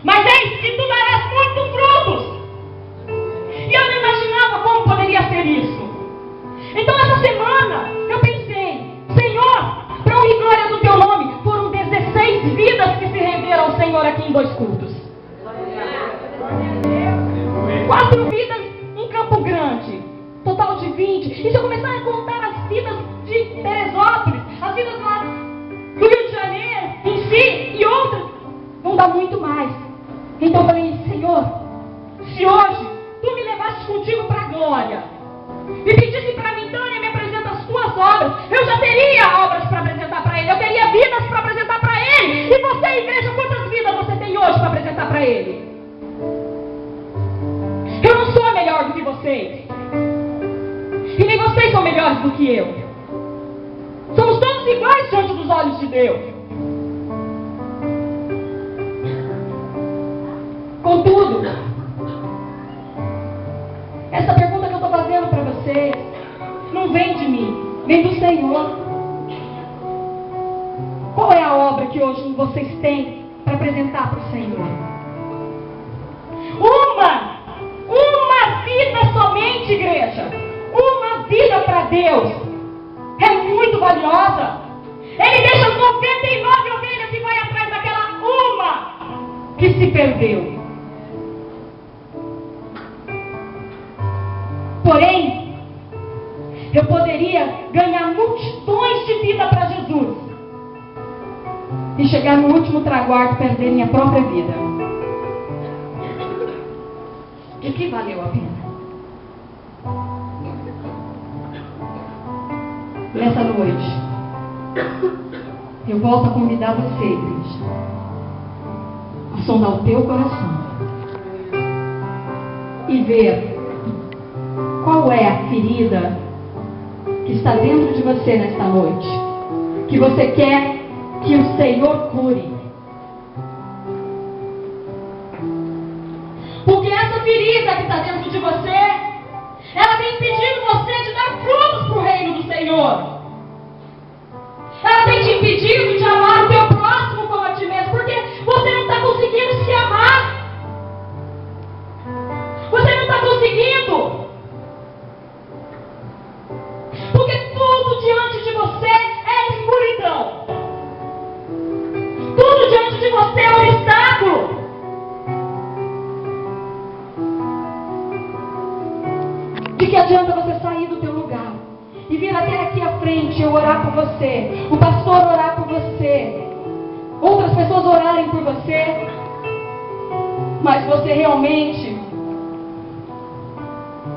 mas eis que tu darás muitos frutos. E eu não imaginava como poderia ser isso. Então essa semana eu pensei, Senhor, para honra e glória do teu nome, foram 16 vidas que se renderam ao Senhor aqui em 2 cultos. 4 vidas em Campo Grande, total de 20. E se eu começar a contar as vidas de Teresópolis, as vidas lá do Rio de Janeiro em si e outras, vão dar muito mais. Então eu falei, Senhor, se hoje tu me levaste contigo para a glória e pedisse para mim, Tânia, me apresenta as tuas obras, eu já teria obras para apresentar para ele, eu teria vidas para apresentar para ele. E você, igreja, quantas vidas você tem hoje para apresentar para ele? Eu não sou melhor do que vocês, e nem vocês são melhores do que eu. Somos todos iguais diante dos olhos de Deus. Contudo, essa pergunta que eu estou fazendo para vocês não vem de mim, vem do Senhor. Qual é a obra que hoje vocês têm para apresentar para o Senhor? Uma vida somente, igreja. Uma vida para Deus é muito valiosa. Ele deixa as 99 ovelhas e vai atrás daquela uma que se perdeu. Porém, eu poderia ganhar multidões de vida para Jesus e chegar no último traguardo e perder minha própria vida. De que valeu a pena? Nessa noite, eu volto a convidar você, igreja, a sondar o teu coração e ver qual é a ferida que está dentro de você nesta noite, que você quer que o Senhor cure. Porque essa ferida que está dentro de você, ela tem impedido você de dar frutos para o reino do Senhor. Ela tem te impedido de amar o teu próximo como a ti mesmo, porque você não está conseguindo se amar. Você não está conseguindo. Porque tudo diante de você é escuridão. Tudo diante de você é um obstáculo. De que adianta você sair do teu lugar e vir até aqui à frente e eu orar por você, o pastor orar por você, outras pessoas orarem por você, mas você realmente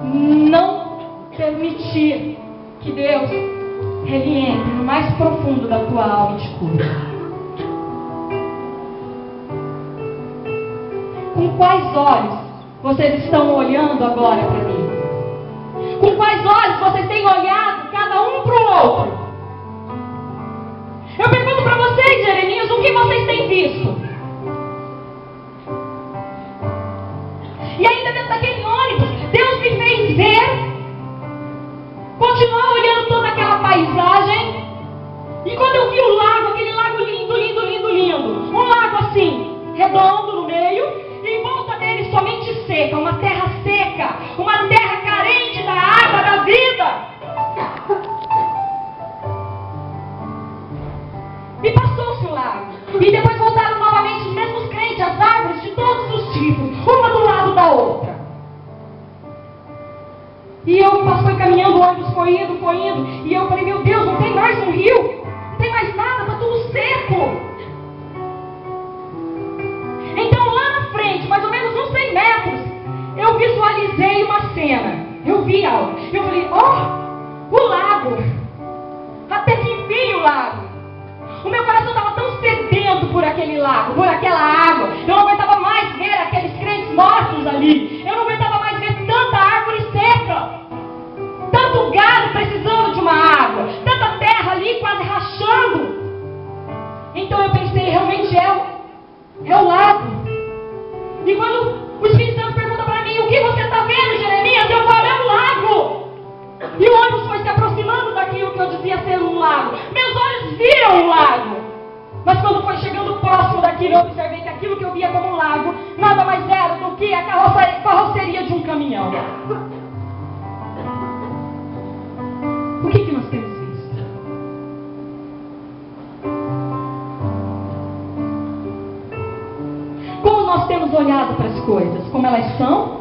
não permitir que Deus ele entre no mais profundo da tua alma e te cure. Com quais olhos vocês estão olhando agora para mim? Com quais olhos vocês têm olhado cada um para o outro? Eu pergunto para vocês, Jeremias, o que vocês têm visto? E ainda dentro daquele ônibus, Deus me fez ver, continuar olhando toda aquela paisagem. E quando eu vi o lago, aquele lago lindo, lindo, lindo, lindo, um lago assim, redondo no meio, e em volta dele somente seca, uma terra carente da água da vida. E passou-se o lago. E depois voltaram novamente os mesmos crentes, as árvores de todos os tipos, uma do lado da outra. E eu passei caminhando, o ônibus foi indo. E eu falei, meu Deus, não tem mais um rio, não tem mais nada, está tudo seco. Então lá na frente, mais ou menos uns 100 metros, eu visualizei uma cena. Eu vi algo. Eu falei, oh, o lago. Até que enfim o lago. O meu coração estava tão sedento por aquele lago, por aquela água. Eu não aguentava mais ver aqueles crentes mortos ali. Eu não aguentava mais ver tanta árvore seca, tanto gado precisando de uma água, tanta terra ali quase rachando. Então eu pensei, realmente é o lago. E quando o Espírito Santo pergunta para mim, o que você está vendo, Jeremias? Eu falo, é um lago. E o ônibus foi se aproximando daquilo que eu dizia ser um lago. Meus olhos viram um lago. Mas quando foi chegando próximo daquilo, eu observei que aquilo que eu via como um lago nada mais era do que a carroceria de um caminhão. O que nós temos visto? Como nós temos olhado para as coisas? Como elas são?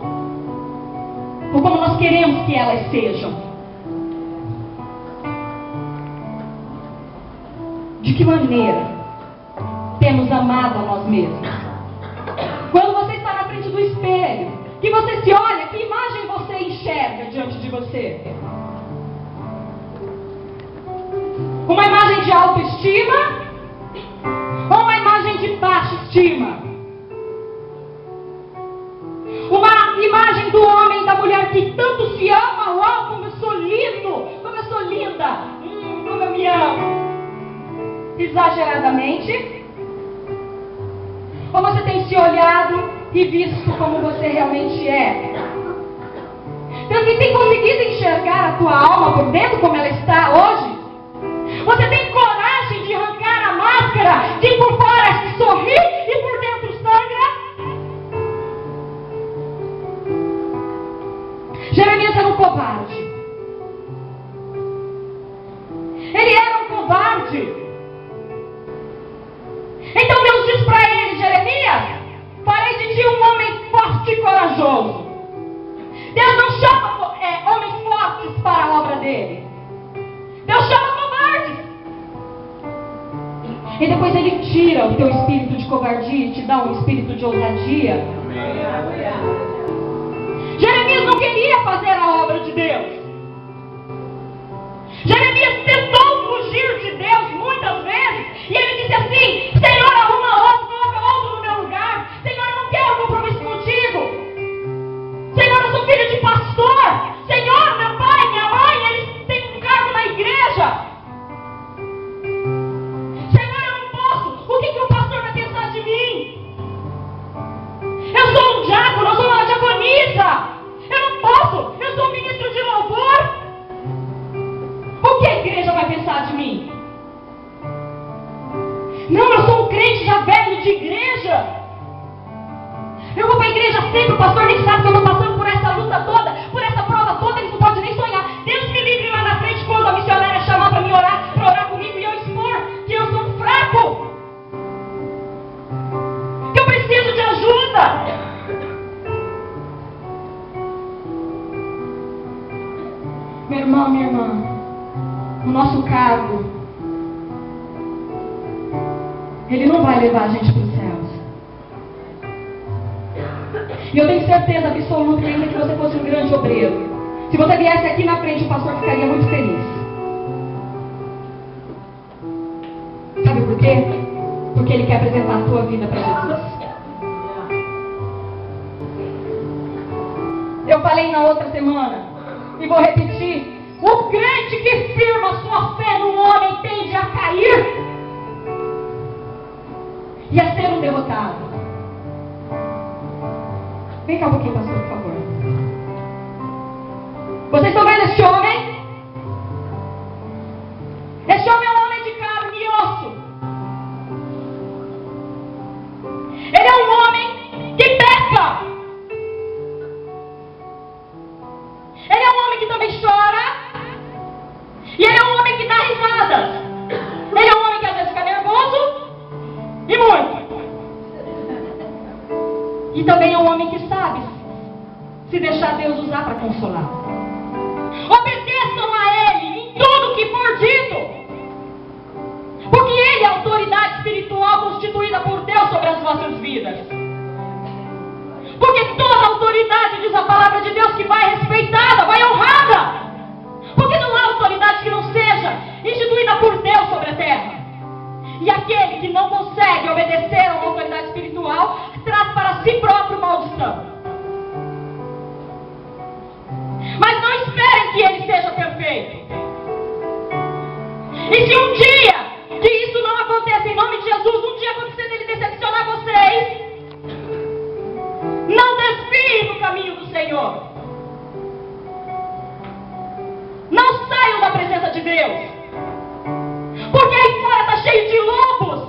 Ou como nós queremos que elas sejam? De que maneira temos amado a nós mesmos? Quando você está na frente do espelho, que você se olha, que imagem você enxerga diante de você? Uma imagem de autoestima ou uma imagem de baixa estima? Uma imagem do homem e da mulher que tanto se ama, uau, como eu sou lindo, como eu sou linda, como eu me amo. Exageradamente? Ou você tem se olhado e visto como você realmente é? Você tem conseguido enxergar a tua alma por dentro como ela está hoje? Você tem coragem de arrancar a máscara que por fora se sorri e por dentro sangra? Jeremias era um covarde. Ele era um covarde. Então Deus diz para ele, Jeremias, farei de ti um homem forte e corajoso. Deus não chama homens fortes para a obra dele. Deus chama covardes. E depois ele tira o teu espírito de covardia e te dá um espírito de ousadia. Jeremias não queria fazer a obra de Deus. Jeremias tentou fugir de Deus muitas vezes. E ele disse assim, Senhor, arruma outro, coloca outro no meu lugar. Senhor, eu não quero compromisso contigo. Senhor, eu sou filho de pastor. Senhor, meu pai, minha mãe, eles têm um cargo na igreja. Senhor, eu não posso. O que o pastor vai pensar de mim? Eu sou um diácono, eu sou uma diaconisa. Eu não posso. Eu sou um ministro de louvor. O que a igreja vai pensar de mim? Não, eu sou um crente já velho de igreja. Eu vou para a igreja sempre, o pastor nem sabe que eu estou passando por essa luta toda, por essa prova toda, eles não podem nem sonhar. Deus me livre lá na frente quando a missionária chamar para me orar, para orar comigo e eu expor que eu sou um fraco, que eu preciso de ajuda. Meu irmão, minha irmã, o nosso cargo, ele não vai levar a gente para os céus. E eu tenho certeza absoluta que ainda que você fosse um grande obreiro, se você viesse aqui na frente, o pastor ficaria muito feliz. Sabe por quê? Porque ele quer apresentar a tua vida para Jesus. Eu falei na outra semana, e vou repetir, o crente que firma sua fé no homem tende a cair. Vem cá um pouquinho, pastor, por favor. Vocês estão vendo esse homem? Esse homem é um homem de carne e osso. Ele é um homem que peca. Ele é um homem que também chora. E ele é um homem que dá risadas. Ele é um homem que às vezes fica nervoso. E muito. E também é um homem que sabe se deixar Deus usar para consolar. Obedeçam a Ele em tudo que for dito. Porque Ele é a autoridade espiritual constituída por Deus sobre as vossas vidas. Porque toda autoridade, diz a palavra de Deus, que vai respeitada, vai honrada. Porque não há autoridade que não seja instituída por Deus sobre a terra. E aquele que não consegue obedecer a uma autoridade espiritual, traz para si próprio maldição. Mas não esperem que ele seja perfeito. E se um dia que isso não aconteça em nome de Jesus, um dia acontecer dele decepcionar vocês, não desviem do caminho do Senhor. Não saiam da presença de Deus. Porque aí fora está cheio de lobos.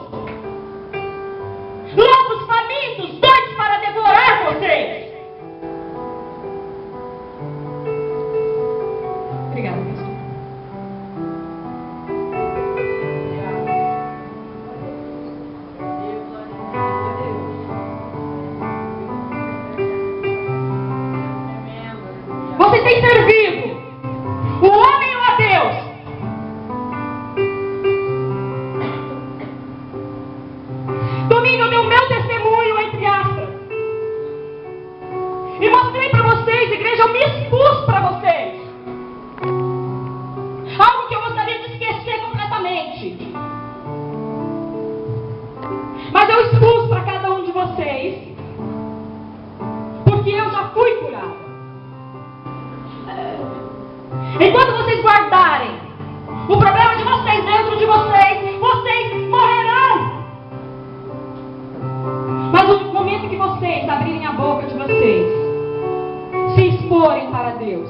Lobos famintos, doidos para devorar vocês. Obrigada, pastor. Você tem servido o homem ou a Deus? Domingo eu dei o meu testemunho, entre aspas. E mostrei para vocês, igreja, eu me expus para vocês. Algo que eu gostaria de esquecer completamente. Mas eu expus para cada um de vocês. Porque eu já fui curada. Enquanto vocês guardarem o problema de vocês dentro de vocês, vocês morrerão. Mas no momento que vocês abrirem a boca de vocês, se exporem para Deus,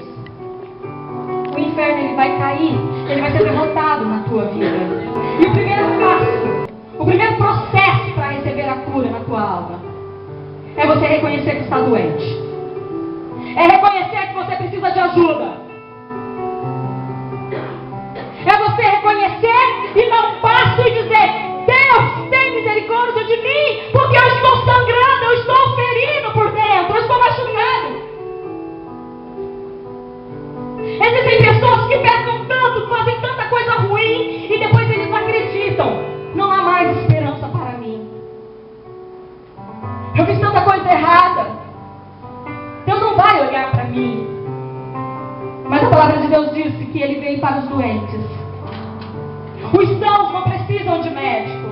o inferno ele vai cair, ele vai ser derrotado na tua vida. E o primeiro passo, o primeiro processo para receber a cura na tua alma, é você reconhecer que está doente. É reconhecer que você precisa de ajuda. É você reconhecer e dar um passo e dizer: Deus, tem misericórdia de mim, porque eu estou sangrando, eu estou ferido por dentro, eu estou machucado. Existem pessoas que pecam tanto, fazem tanta coisa ruim e depois eles acreditam: não há mais esperança para mim. Eu fiz tanta coisa errada, Deus não vai olhar para mim. Mas a palavra de Deus disse que Ele veio para os doentes. Os sãos não precisam de médico.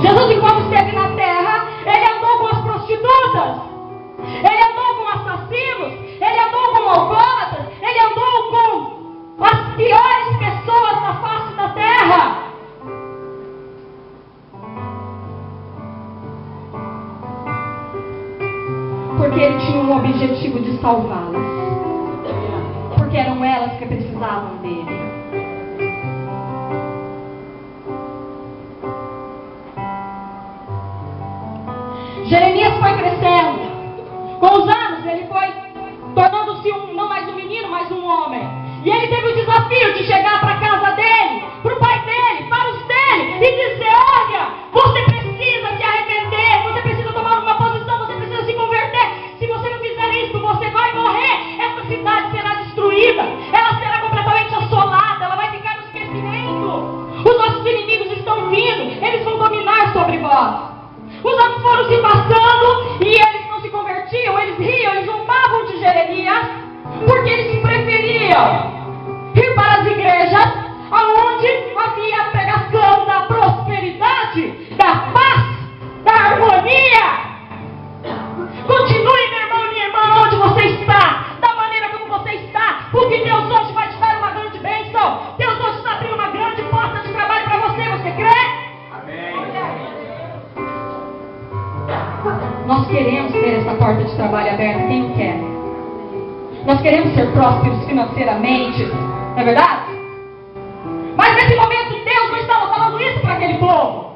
Jesus, enquanto esteve na terra, Ele andou com as prostitutas, Ele andou com assassinos, Ele andou com alcoólatras, Ele andou com as piores pessoas na face da terra. Porque Ele tinha um objetivo de salvá-las. Porque eram elas que precisavam dele. Jeremias foi crescendo. Com os anos ele foi tornando-se não mais um menino, mas um homem. E ele teve o desafio de chegar para a casa dele, para o pai dele, para os dele, e dizer: olha, você precisa se arrepender, você precisa tomar uma posição, você precisa se converter. Se você não fizer isso, você vai morrer. Essa cidade será destruída, ela será completamente assolada, ela vai ficar no esquecimento. Os nossos inimigos estão vindo, eles vão dominar sobre vós. Os anos foram se passando e eles não se convertiam, eles riam, eles zombavam de Jeremias, porque eles preferiam ir para as igrejas onde havia a pregação da prosperidade, da paz, da harmonia. Continue, meu irmão e minha irmã, onde você está, da maneira como você está, porque Deus hoje vai te dar uma grande bênção. Deus hoje está abrindo uma grande porta de trabalho para você. Você crê? Amém. Nós queremos ter essa porta de trabalho aberta, quem não quer? Nós queremos ser prósperos financeiramente, não é verdade? Mas nesse momento Deus não estava falando isso para aquele povo.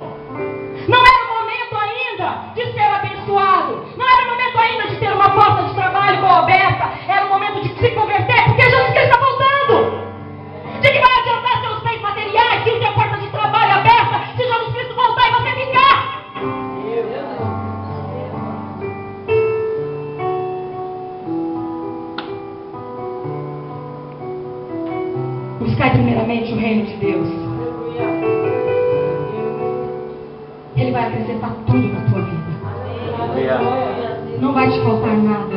Não era o momento ainda de ser abençoado. Não era o momento ainda de ter uma porta de trabalho boa aberta. Era o momento de se converter, porque Jesus Cristo está voltando. De que vai adiantar seus bens materiais se não tem porta de trabalho aberta, se Jesus Cristo voltar e você ficar? Buscar primeiramente o reino de Deus. Ele vai acrescentar tudo na tua vida. Não vai te faltar nada.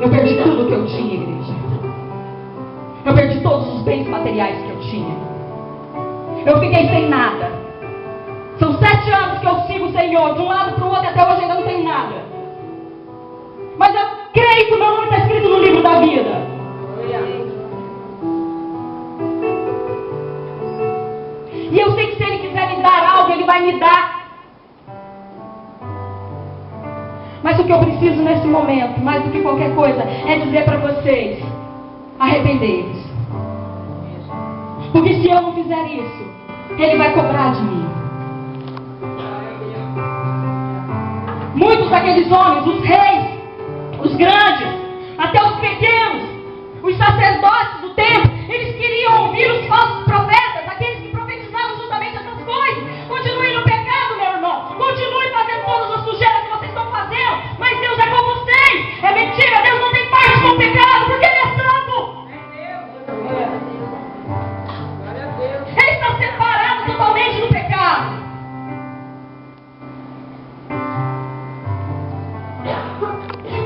Eu perdi tudo que eu tinha, igreja. Eu perdi todos os bens materiais que eu tinha. Eu fiquei sem nada. São 7 anos que eu sigo o Senhor, de um lado para o outro, e até hoje ainda não tenho nada. Mas eu creio que o meu nome está escrito no livro da vida. E eu sei que se Ele quiser me dar algo, Ele vai me dar. Mas o que eu preciso nesse momento, mais do que qualquer coisa, é dizer para vocês: arrependei-vos. Porque se eu não fizer isso, Ele vai cobrar de mim. Muitos daqueles homens, os reis, os grandes, até os pequenos, os sacerdotes do templo, eles queriam ouvir os falsos profetas, aqueles que profetizavam justamente essas coisas. Continue no pecado, meu irmão. Continue fazendo todas as sujeiras que vocês estão fazendo. Mas Deus é com vocês. É mentira, Deus não tem parte com o pecado, porque Ele é santo. Ele está separado totalmente do pecado.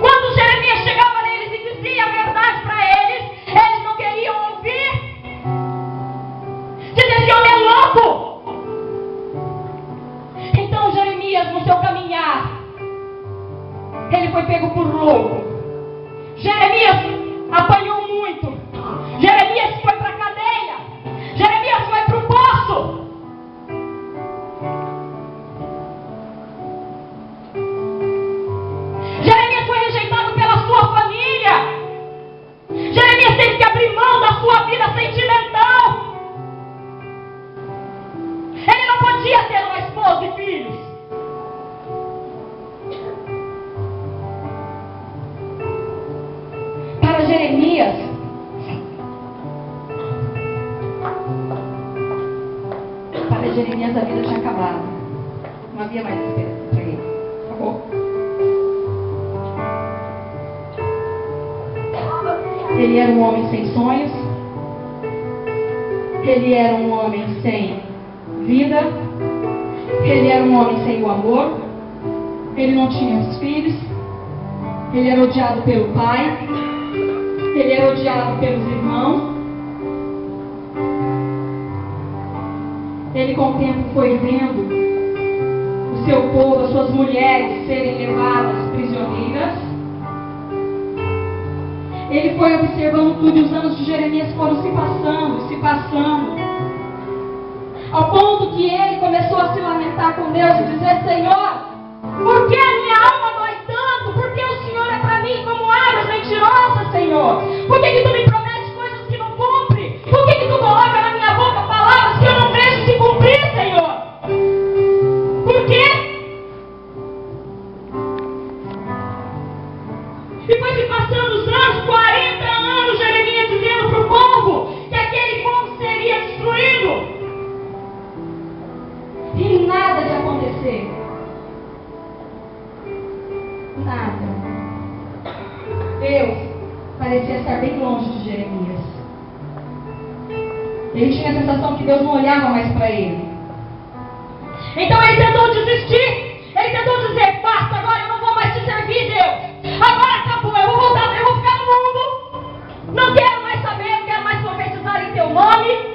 Quando Jeremias chegava neles e dizia a verdade para eles, eles não queriam ouvir. Diziam: esse homem é louco. Então Jeremias, no seu caminhar, ele foi pego por louco. Jeremias apanhou muito. Jeremias foi para a cadeia. Jeremias foi para o poço. Jeremias foi rejeitado pela sua família. Jeremias teve que abrir mão da sua vida sentimental. Ele não podia ter uma esposa e filhos. Para Jeremias, a vida tinha acabado. Não havia mais esperança para ele. Acabou. Ele era um homem sem sonhos. Ele era um homem sem vida. Ele era um homem sem o amor. Ele não tinha os filhos. Ele era odiado pelo pai. Ele era odiado pelos irmãos. Ele com o tempo foi vendo o seu povo, as suas mulheres serem levadas prisioneiras. Ele foi observando tudo e os anos de Jeremias foram se passando. Ao ponto que ele começou a se lamentar com Deus e dizer: Senhor, por que a minha alma dói tanto? Por que o Senhor é para mim como águas mentirosas, Senhor? Por que tu me prometes coisas que não cumpre? Por que tu coloca na minha boca palavras que eu não vejo se cumprir, Senhor? Por quê? E foi se passando os anos, 40 anos, Jeremias dizendo para o povo que aquele povo seria destruído. E nada de acontecer. Nada. Deus parecia estar bem longe de Jeremias. Ele tinha a sensação que Deus não olhava mais para ele. Então ele tentou desistir. Ele tentou dizer: basta, agora eu não vou mais te servir, Deus. Agora acabou, eu vou voltar, eu vou ficar no mundo. Não quero mais saber, não quero mais profetizar em teu nome.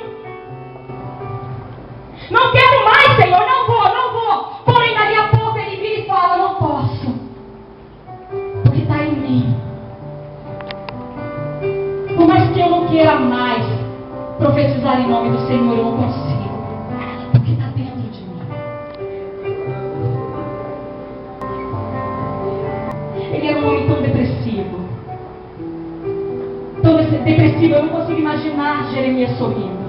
Não quero mais, Senhor, não vou. Porém, dali a pouco ele vira e fala: não posso, porque está em mim. Por mais que eu não queira mais profetizar em nome do Senhor, eu não consigo, porque está dentro de mim. imaginar Jeremias sorrindo.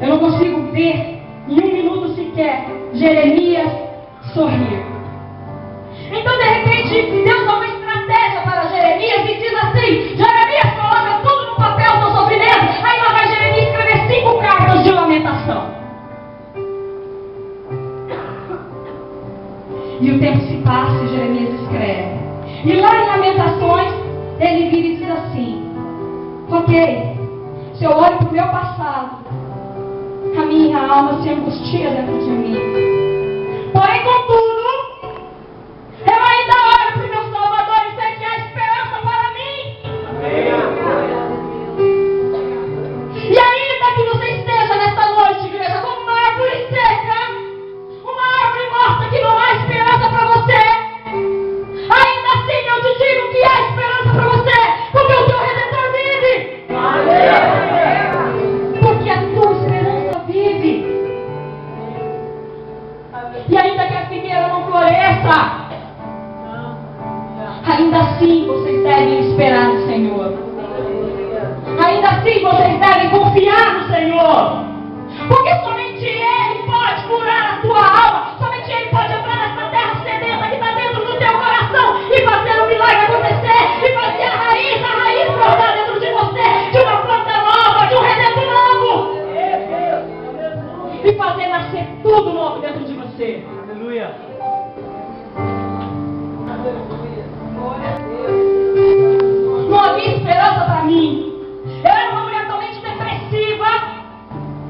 Eu não consigo ver em um minuto sequer Jeremias sorrir. Então, de repente, Deus dá uma estratégia para Jeremias e diz assim: Jeremias, coloca tudo no papel do sofrimento. Aí lá vai Jeremias escrever 5 cartas de lamentação. E o tempo se passa e Jeremias escreve. E lá em Lamentações, ele vira e diz assim: ok, se eu olho para o meu passado, a minha alma se angustia dentro de mim. Porém, contudo, eu ainda olho para o meu Salvador e sei que há esperança para mim. E ainda que você esteja nesta noite, igreja, como uma árvore seca, uma árvore morta que não há esperança para você, ainda assim eu te digo que há esperança para você, porque o teu Redentor vive. Porque a tua esperança vive. E ainda que a figueira não floresça, ainda assim vocês devem esperar no Senhor. Ainda assim vocês devem confiar no Senhor. Porque somente Ele pode curar a tua alma. Somente Ele pode entrar nessa terra sedenta que está dentro do teu coração e fazer o milagre acontecer. E fazer a raiz brotar dentro de você, de uma planta nova, de um redentor novo. E fazer nascer tudo novo dentro de você. Aleluia. Não havia esperança para mim. Eu era uma mulher totalmente depressiva.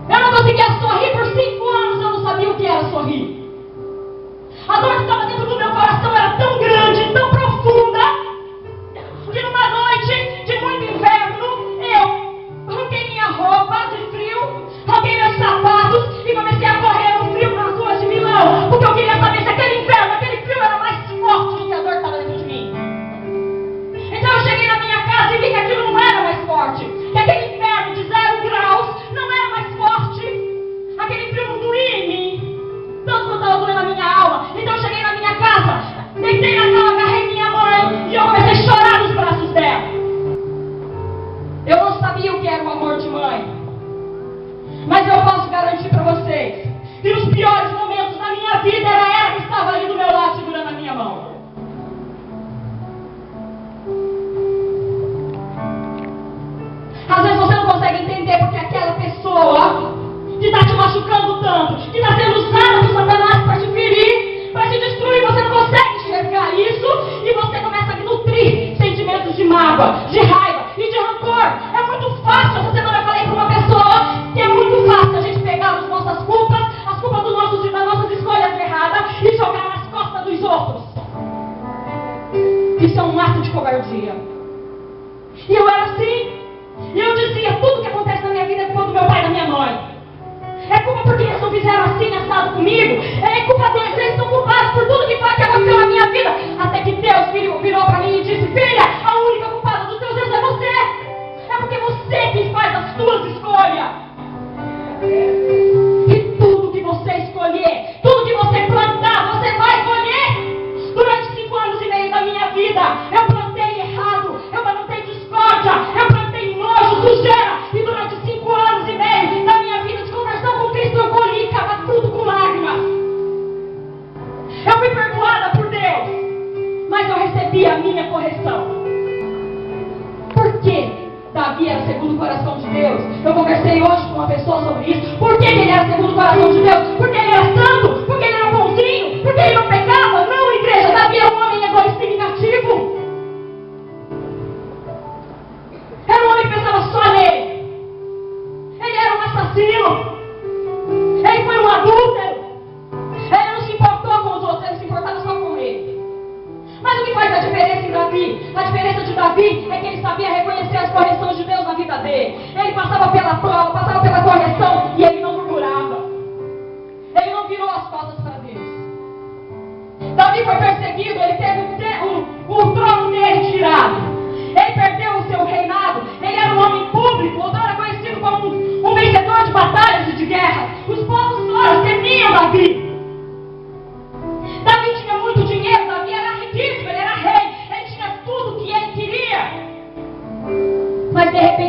Eu não conseguia sorrir por 5 anos. Eu não sabia o que era sorrir. A dor que estava dentro do meu coração era tão grande, tão profunda, que numa noite de muito inverno, eu arranquei minha roupa de frio, arranquei meus sapatos e comecei a correr no frio nas ruas de Milão, porque eu queria saber se aquele inverno, aquele frio era mais forte do que a dor que estava dentro de mim. Então eu cheguei na minha casa e vi que aquilo não era mais forte, que aquele inverno de 0 graus não era mais forte, aquele frio não doía em mim, tanto que eu estava doendo a minha alma. Então eu cheguei na minha casa, deitei na cama, agarrei minha mãe e eu comecei a chorar nos braços dela. Eu não sabia o que era o amor de mãe, mas eu posso garantir para vocês que nos piores momentos da minha vida era ela que estava ali do meu lado segurando a minha mão. Às vezes você não consegue entender porque aquela pessoa que está te machucando tanto, que está sendo usada por Satanás para te ferir, para te destruir, você não consegue enxergar isso e você começa a nutrir sentimentos de mágoa, de raiva e de rancor. É muito fácil. Essa semana eu falei para uma pessoa que é muito fácil a gente pegar as nossas culpas, as culpas das nossas escolhas erradas e jogar nas costas dos outros. Isso é um ato de covardia. E eu era assim. E eu dizia: tudo que acontece na minha vida é culpa do meu pai e da minha mãe. É culpa porque eles não fizeram assim, assado comigo. É culpa deles, eles estão culpados por tudo que aconteceu na minha vida. Até que Deus virou para mim e disse: filha, a única culpada dos teus erros é você. É porque você que faz as suas escolhas. E tudo que você escolher, tudo que você plantar, você vai colher. Durante 5 anos e meio da minha vida, eu plantei errado, eu plantei discórdia, eu plantei nojo, sujeira. E durante 5 anos e meio da minha vida de conversão com Cristo, eu colhi cada fruto com lágrimas. Eu fui perdoada por Deus, mas eu recebi a minha correção. Por que Davi era segundo o coração de Deus? Eu conversei hoje com uma pessoa sobre isso. Por que ele era segundo o coração de Deus? Porque ele era santo? Porque ele era bonzinho? Porque ele não pecava? Não, igreja. Davi era um homem egoísta e vingativo. Era um homem que pensava só nele. Ele era um assassino. Ele foi um adúltero. Ele não se importou com os outros, ele se importava só com ele. Mas o que faz a diferença em Davi? A diferença de Davi é que ele sabia reconhecer as correções de Deus na vida dele. Ele passava pela prova, passava pela correção e ele não murmurava. Ele não virou as costas para Deus. Davi foi perseguido, ele teve o trono dele tirado. Ele perdeu o seu reinado. Ele era um homem público, outrora conhecido como um vencedor de batalhas e de guerras. Os povos todos temiam Davi. Davi tinha muito dinheiro, Davi era riquíssimo, ele era rei, ele tinha tudo o que ele queria. Mas de repente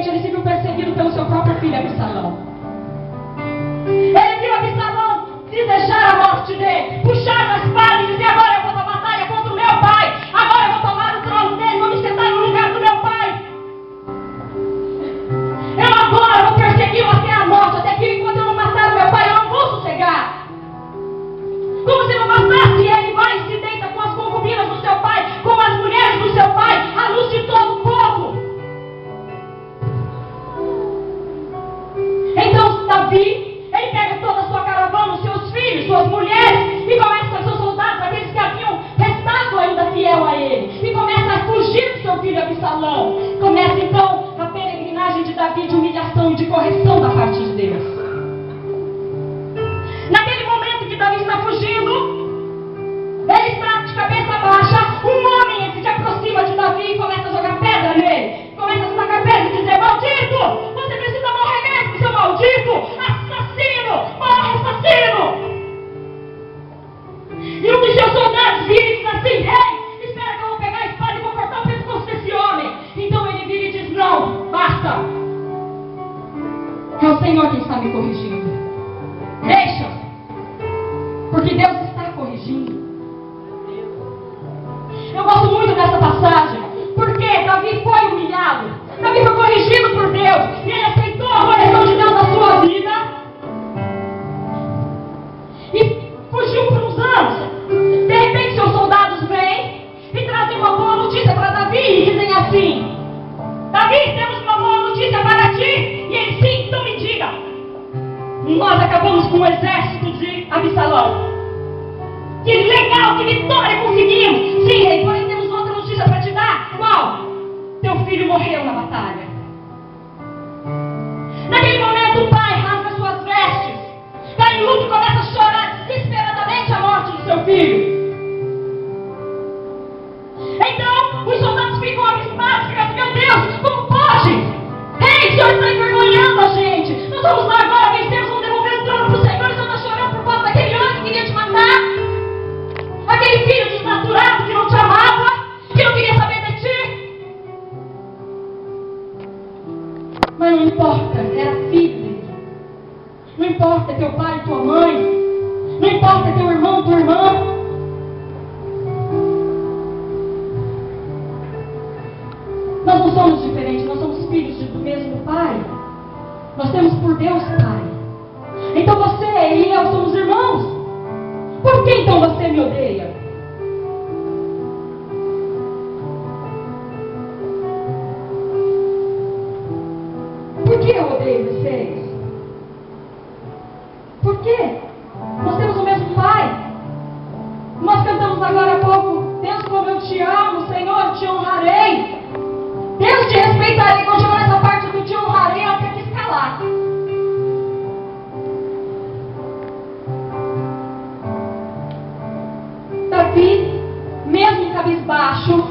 Senhor quem está me corrigindo. Deixa, porque Deus está corrigindo. Eu gosto muito dessa passagem, porque Davi foi humilhado, Davi foi corrigido por Deus, e ele aceitou a correção de Deus na sua vida, e fugiu por uns anos. De repente seus soldados vêm e trazem uma boa notícia para Davi, e dizem assim: Davi, temos uma boa notícia para ti. E ele: sim, então me diga. Nós acabamos com o exército de Absalão. Que legal, que vitória conseguimos. Sim, rei, porém temos outra notícia para te dar. Qual? Teu filho morreu na batalha. Naquele momento o pai rasga suas vestes, cai em luto e começa a chorar desesperadamente a morte do seu filho. Então os soldados ficam abismados, ficam assim: meu Deus, como pode? Rei, o senhor está envergonhando a gente. Nós vamos lá agora, vencemos, vamos devolver o trono para o Senhor. O senhor está chorando por causa daquele homem que queria te matar, aquele filho desnaturado que não te amava, que não queria saber de ti. Mas não importa, era filho dele. Não importa teu pai e tua mãe, não importa teu irmão, tua irmã. Nós não somos diferentes, nós somos filhos do mesmo Pai. Nós temos por Deus Pai. Então você e eu somos irmãos. Por que então você me odeia? Por que eu odeio vocês? Por quê? Nós temos o mesmo Pai. Nós cantamos agora há pouco: Deus, como eu te amo, Senhor, eu te honrarei. Deus te respeitarei. Quando chegou nessa parte do te honrarei, ela tem que escalar. Davi, mesmo cabisbaixo,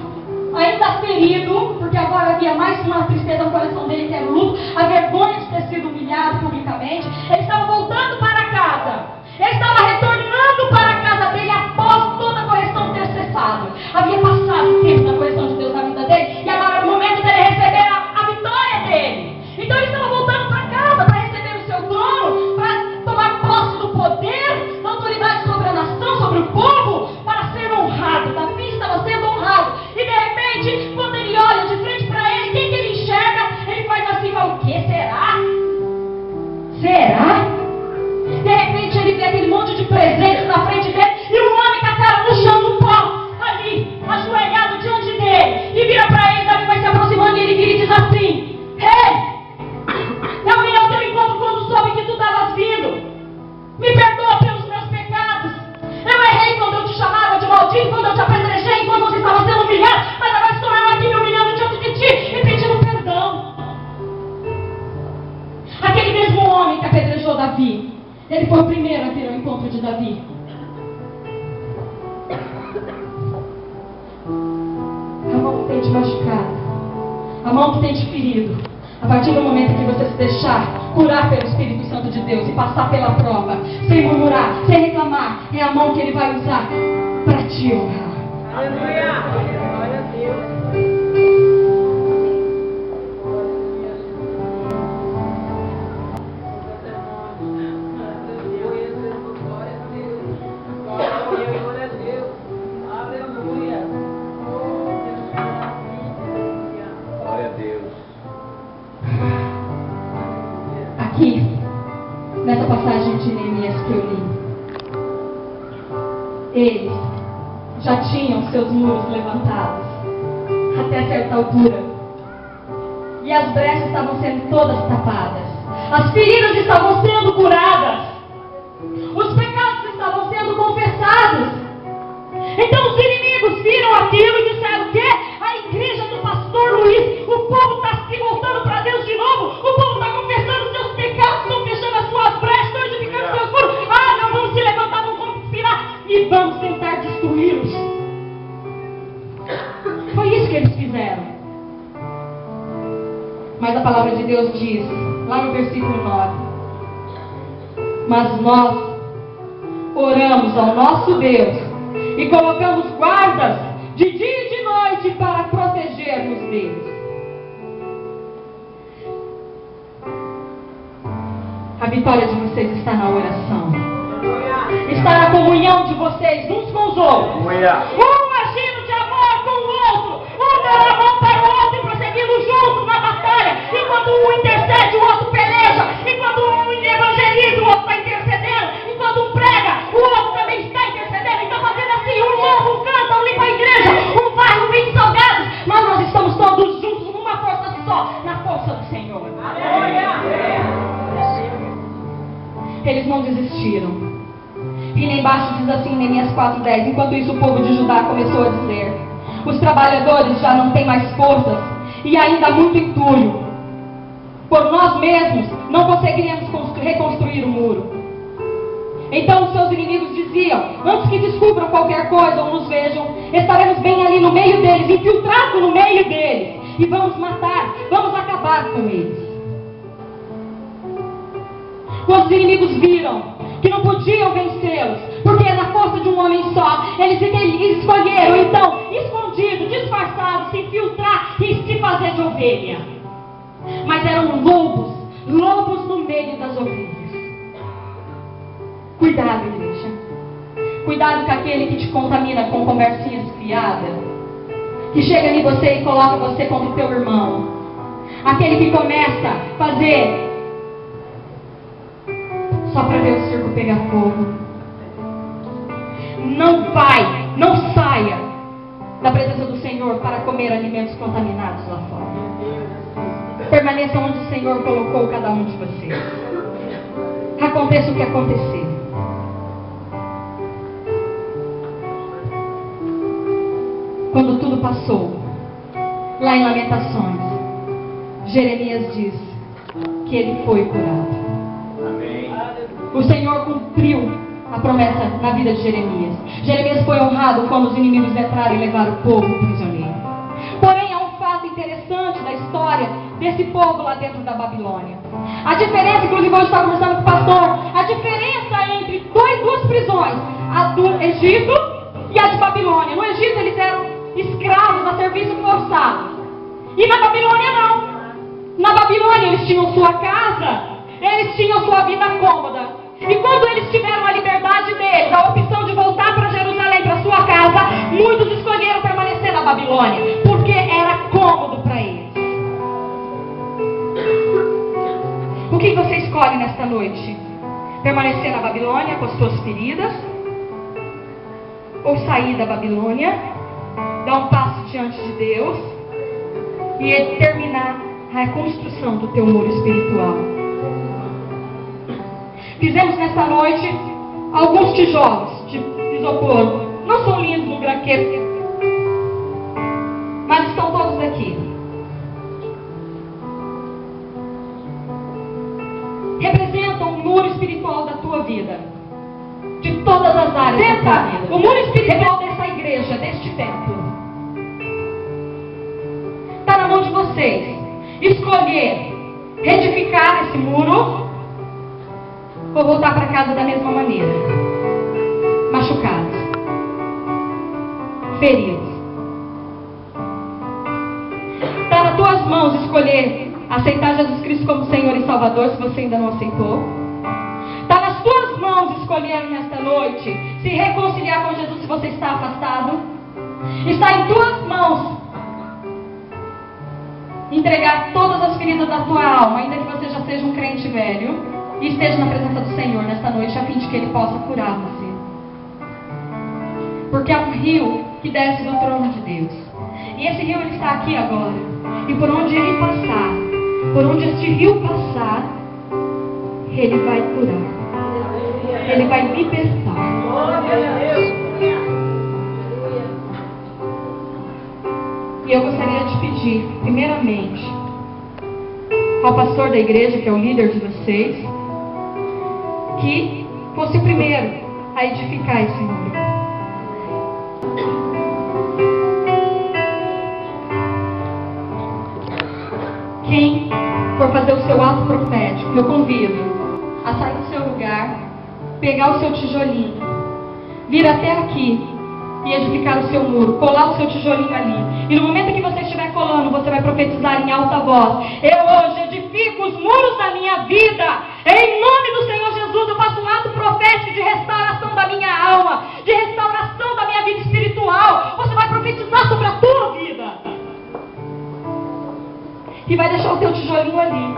ainda ferido, porque agora havia mais uma tristeza no coração dele, que era o luto, a vergonha de ter sido humilhado publicamente, ele estava voltando para casa. Ele estava retornando para a casa dele após toda a correção ter cessado. Havia passado o tempo da correção de Deus na vida dele, e agora era o momento dele receber a vitória dele. Então ele estava voltando para casa para receber o seu trono, para tomar posse do poder, da autoridade sobre a nação, sobre o povo, para ser honrado. Davi estava sendo honrado. E de repente, quando ele olha de frente para ele, quem que ele enxerga? Ele faz assim: fala, o que será? Será? De repente ele vê aquele monte de presentes na frente dele e um homem com a cara no chão, no pó, ali, ajoelhado diante dele. E vira para ele, Davi vai se aproximando e ele vira e diz assim: eu vim ao teu encontro quando soube que tu estavas vindo. Me perdoa pelos meus pecados. Eu errei quando eu te chamava de maldito, quando eu te apedrejei, quando você estava sendo humilhado. Mas agora estou eu aqui me humilhando diante de ti e pedindo perdão. Aquele mesmo homem que apedrejou Davi, ele foi o primeiro a vir ao encontro de Davi. A mão que tem te machucado, a mão que tem te ferido, a partir do momento que você se deixar curar pelo Espírito Santo de Deus e passar pela prova, sem murmurar, sem reclamar, é a mão que Ele vai usar para te honrar. Aleluia! Glória a Deus! Aqui, nessa passagem de Neemias que eu li, eles já tinham seus muros levantados até certa altura, e as brechas estavam sendo todas tapadas, as feridas estavam sendo curadas, os pecados estavam sendo confessados. Então os inimigos viram aquilo e disseram: o quê? A igreja do pastor Luiz, o povo está se voltando para Deus de novo, o povo está confessando seus pecados, estão fechando as suas brechas, estão edificando seus muros. Ah, não, vamos se levantar, vamos conspirar e vamos tentar destruí-los. Foi isso que eles fizeram. Mas a palavra de Deus diz, lá no versículo 9: mas nós oramos ao nosso Deus e colocamos guardas de dia e de noite para proteger-nos deles. A vitória de vocês está na oração. Está na comunhão de vocês uns com os outros. Um agindo de amor com o outro. Um dando a mão para o outro e prosseguindo juntos na batalha. Enquanto um intercede, o outro peleja. Enquanto um evangeliza, o outro está intercedendo. Enquanto um prega, o outro também está intercedendo. Então fazendo assim, um louva, um canta, um limpa a igreja, um varre, um vem salgados. Mas nós estamos todos juntos numa força só, na força do Senhor. Eles não desistiram. E lá embaixo diz assim, Neemias 4:10, enquanto isso o povo de Judá começou a dizer: os trabalhadores já não têm mais forças e ainda há muito entulho. Por nós mesmos não conseguiríamos reconstruir o muro. Então os seus inimigos diziam: antes que descubram qualquer coisa ou nos vejam, estaremos bem ali no meio deles, infiltrados no meio deles, e vamos matar, vamos acabar com eles. Quando os inimigos viram que não podiam vencê-los, porque na força de um homem só, eles escolheram então, escondido, disfarçado, se infiltrar e se fazer de ovelha. Mas eram lobos no meio das ovelhas. Cuidado, igreja. Cuidado com aquele que te contamina com conversinhas fiadas, que chega em você e coloca você contra o teu irmão. Aquele que começa a fazer só para ver o circo pegar fogo. Não saia da presença do Senhor para comer alimentos contaminados lá fora. Permaneça onde o Senhor colocou cada um de vocês. Aconteça o que acontecer. Quando tudo passou, lá em Lamentações, Jeremias diz que ele foi curado. O Senhor cumpriu a promessa na vida de Jeremias. Jeremias foi honrado quando os inimigos entraram e levaram o povo prisioneiro. Porém, há um fato interessante da história desse povo lá dentro da Babilônia. A diferença, inclusive hoje eu estava conversando com o pastor, a diferença entre duas prisões, a do Egito e a de Babilônia. No Egito eles eram escravos a serviço forçado. E na Babilônia não. Na Babilônia eles tinham sua casa, eles tinham sua vida cômoda. E quando eles tiveram a liberdade deles, a opção de voltar para Jerusalém, para sua casa, muitos escolheram permanecer na Babilônia, porque era cômodo para eles. O que você escolhe nesta noite? Permanecer na Babilônia com as suas feridas? Ou sair da Babilônia, dar um passo diante de Deus e terminar a construção do teu muro espiritual? Fizemos nesta noite alguns tijolos de isopor. Não são lindos no graqueiro, mas estão todos aqui. Representam o muro espiritual da tua vida, de todas as áreas da tua vida. O muro espiritual dessa igreja, deste templo, está na mão de vocês. Escolher reedificar esse muro ou voltar para casa da mesma maneira, machucados, feridos. Está nas tuas mãos escolher aceitar Jesus Cristo como Senhor e Salvador, se você ainda não aceitou. Está nas tuas mãos escolher nesta noite se reconciliar com Jesus, se você está afastado. Está em tuas mãos entregar todas as feridas da tua alma, ainda que você já seja um crente velho, e esteja na presença do Senhor nesta noite, a fim de que Ele possa curar você. Porque há um rio que desce do trono de Deus. E esse rio ele está aqui agora. E por onde ele passar, por onde este rio passar, ele vai curar. Ele vai libertar. E eu gostaria de pedir, primeiramente, ao pastor da igreja, que é o líder de vocês, que fosse o primeiro a edificar esse muro. Quem for fazer o seu ato profético, eu convido a sair do seu lugar, pegar o seu tijolinho, vir até aqui e edificar o seu muro, colar o seu tijolinho ali. E no momento que você estiver colando, você vai profetizar em alta voz: eu hoje edifico os muros da minha vida. Em nome do Senhor Jesus, eu faço um ato profético de restauração da minha alma, de restauração da minha vida espiritual. Você vai profetizar sobre a tua vida. E vai deixar o teu tijolinho ali.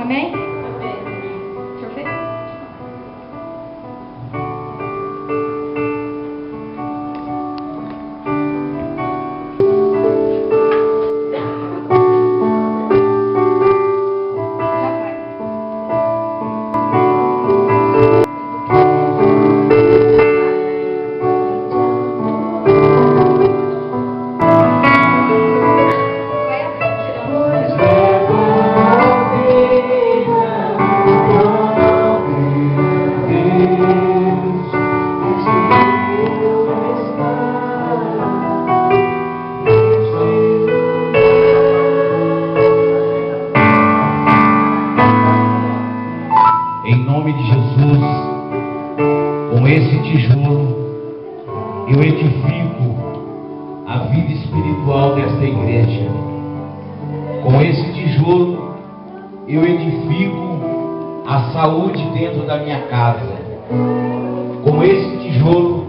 Amém? Deixa eu ver. Em nome de Jesus, com esse tijolo, eu edifico a vida espiritual desta igreja. Com esse tijolo, eu edifico a saúde dentro da minha casa. Com esse tijolo,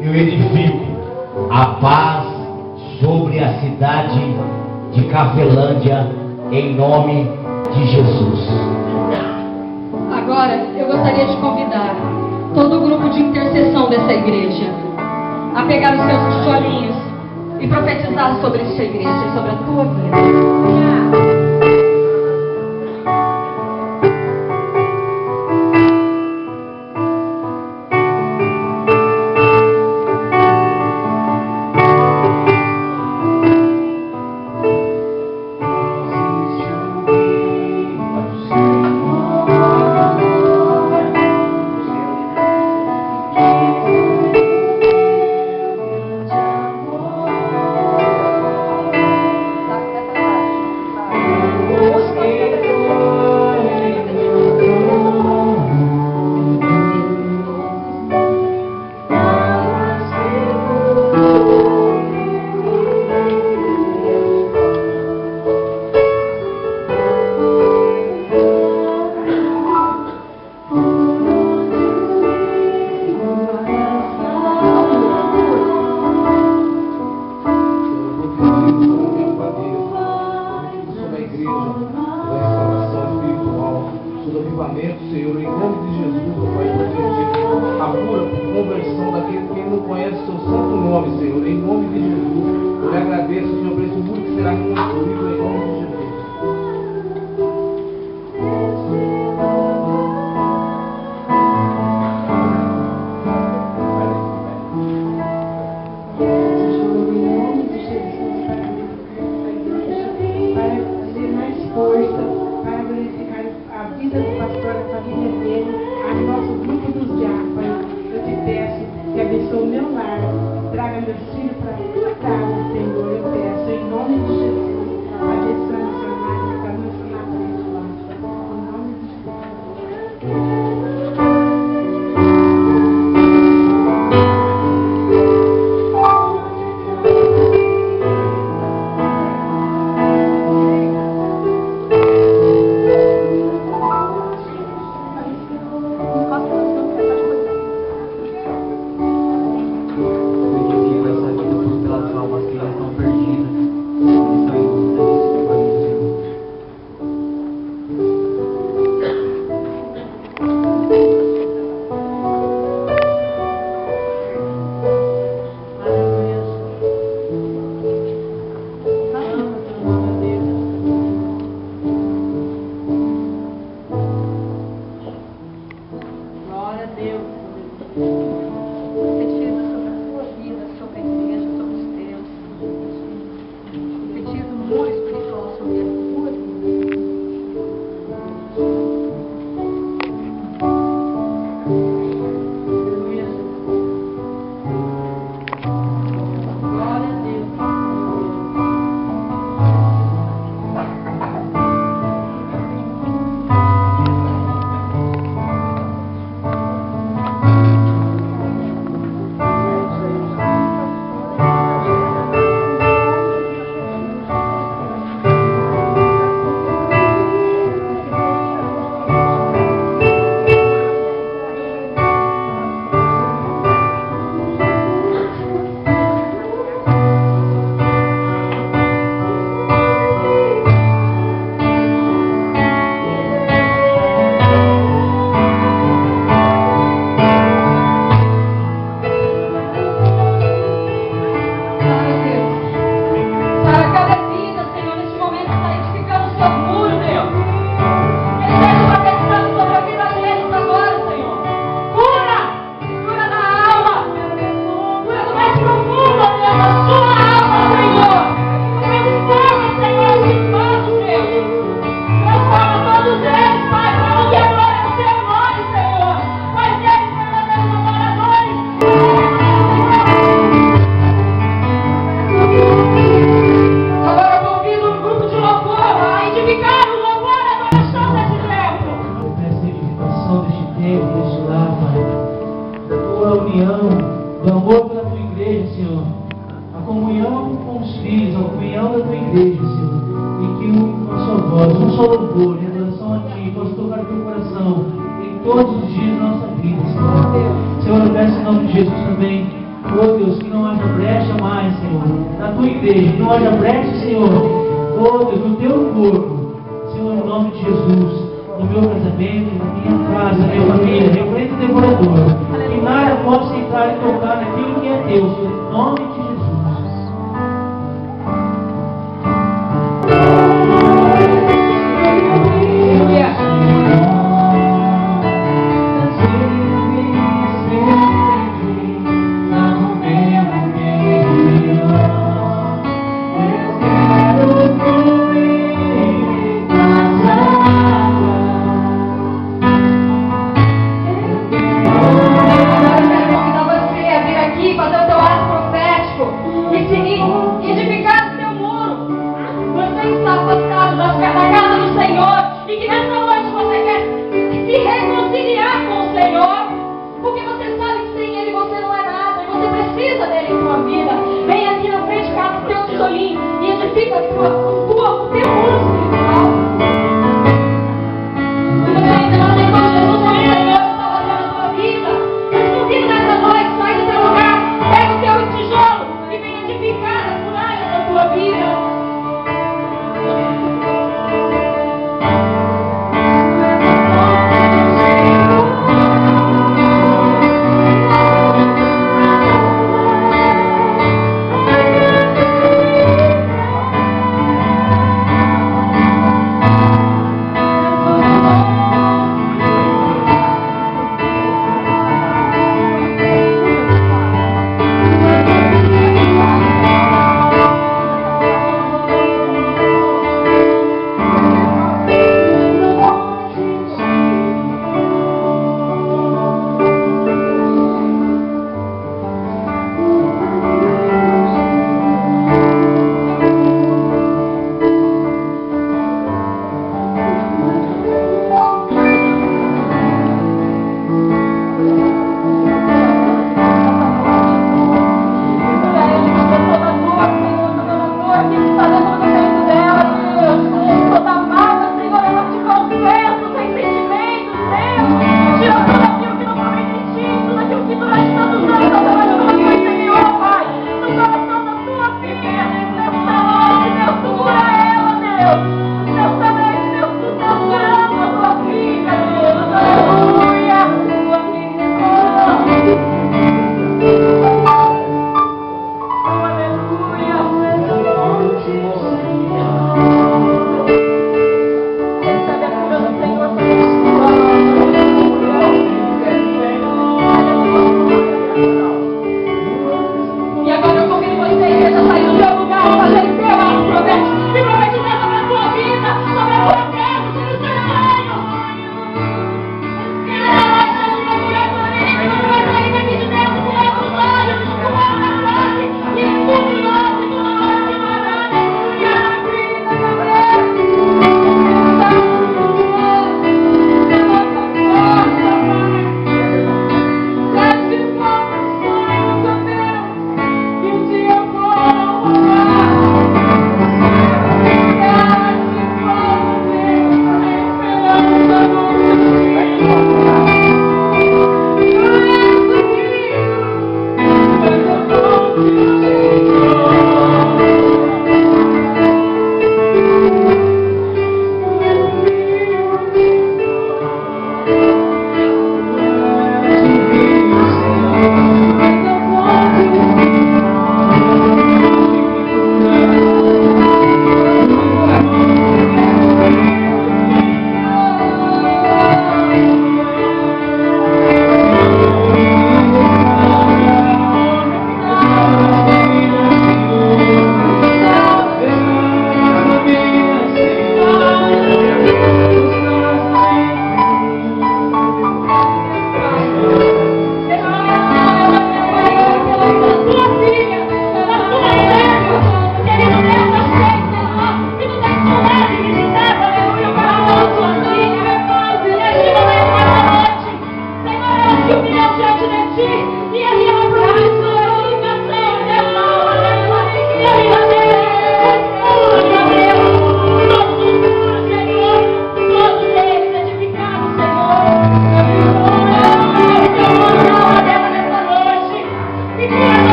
eu edifico a paz sobre a cidade de Cafelândia, em nome de Jesus. Agora, eu gostaria de convidar todo o grupo de intercessão dessa igreja a pegar os seus tijolinhos e profetizar sobre essa igreja e sobre a tua vida. Senhor, em nome de Jesus, ó Pai, a cura, por conversão daquele que não conhece o seu santo nome, Senhor, em nome de Jesus. Eu lhe agradeço, Senhor, por esse muro que será construído em nome de Jesus. dentro deste lar, Pai. Da tua união, do amor pela tua igreja, Senhor. A comunhão com os filhos, a comunhão da tua igreja, Senhor. E que uma só voz, um só louvor, em adoração a Ti, possa tocar o teu coração em todos os dias da nossa vida, Senhor. Senhor, eu peço em nome de Jesus também, oh Deus, que não haja brecha mais, Senhor, na tua igreja, que não haja brecha, Senhor, oh Deus, no teu corpo, Senhor, em nome de Jesus, no meu casamento, na minha casa, na minha família, repreenda o devorador, que nada possa entrar e tocar naquilo que é teu, Senhor, em nome de Jesus. Fazer o teu ato profético.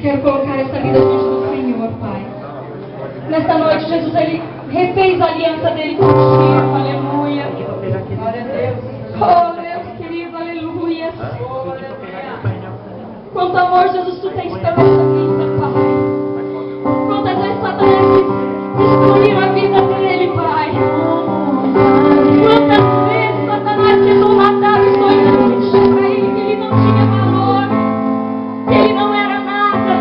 quero colocar essa vida diante do Senhor, Pai. Nesta noite, Jesus, Ele refez a aliança dele contigo, aleluia. Glória a Deus. Oh, Deus querido, aleluia. Quanto amor, Jesus, tu tens pela nossa vida, Pai. Quantas vezes Satanás quis destruir a vida dele, Pai. Quantas vezes Satanás tentou matar os sonhos para ele, que ele não tinha valor, que ele não era nada.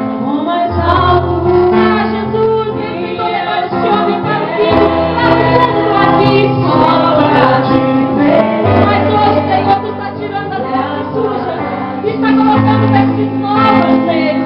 Ah, Jesus, ele tentou levar esse homem para o fundo do abismo. Mas hoje, Senhor, tu está tirando as vestes sujas e está colocando vestes novas nele.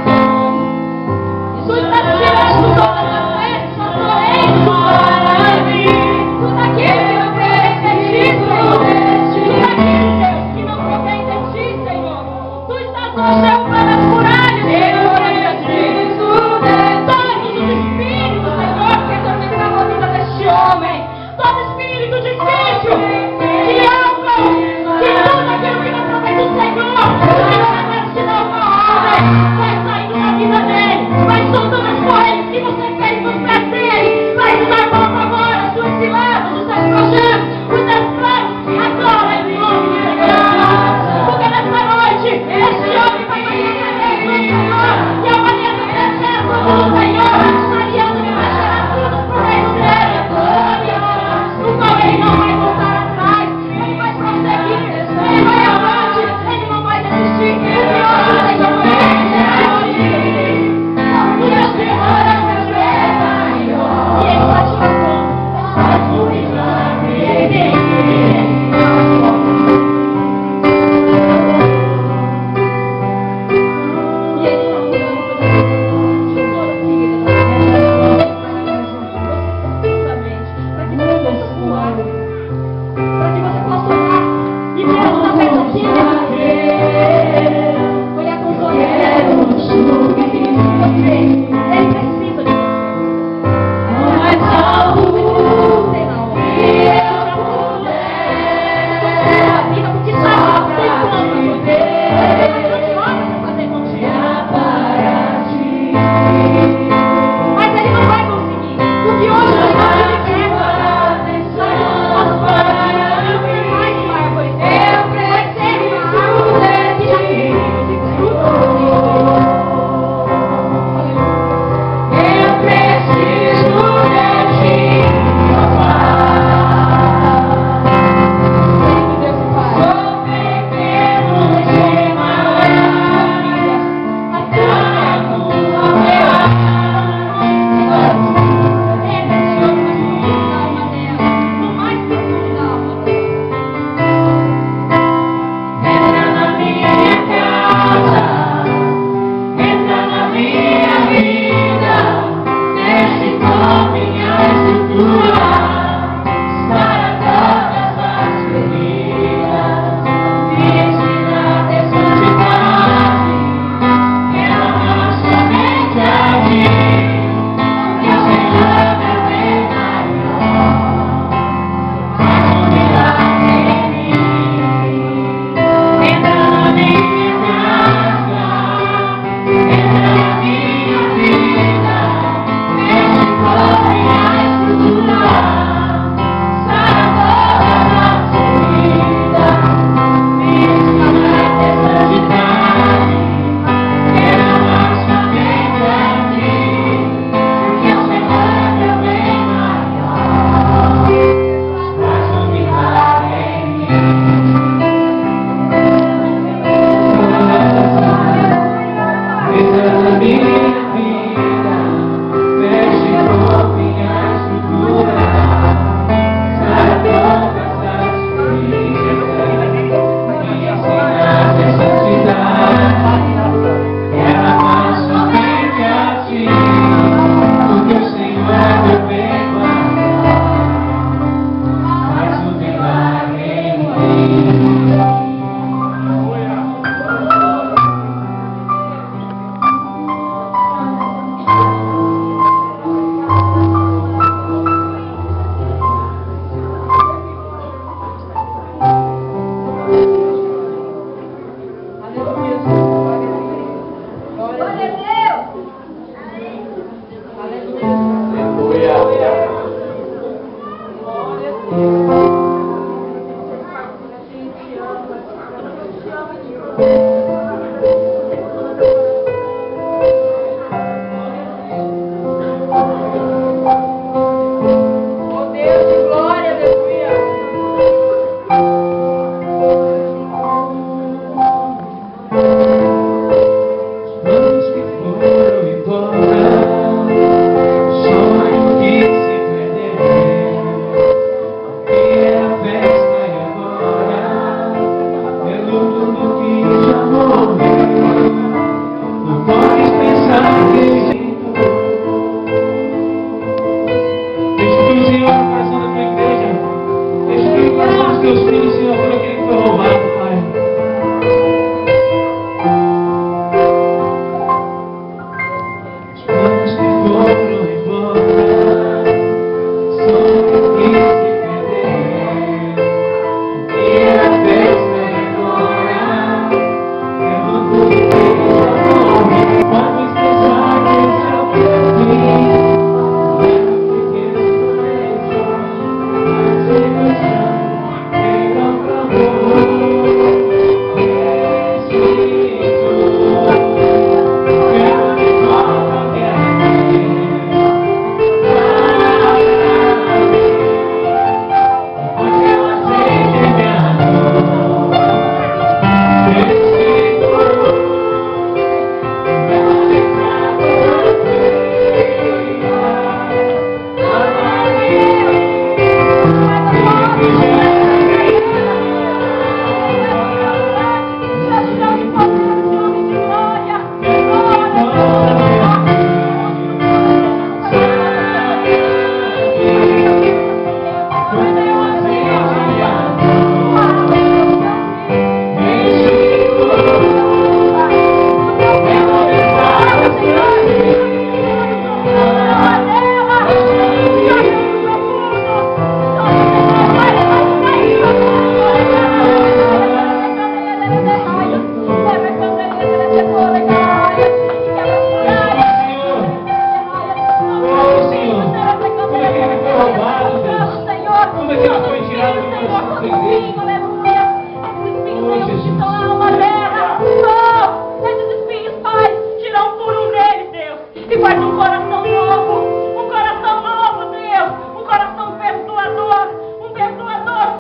tua igreja,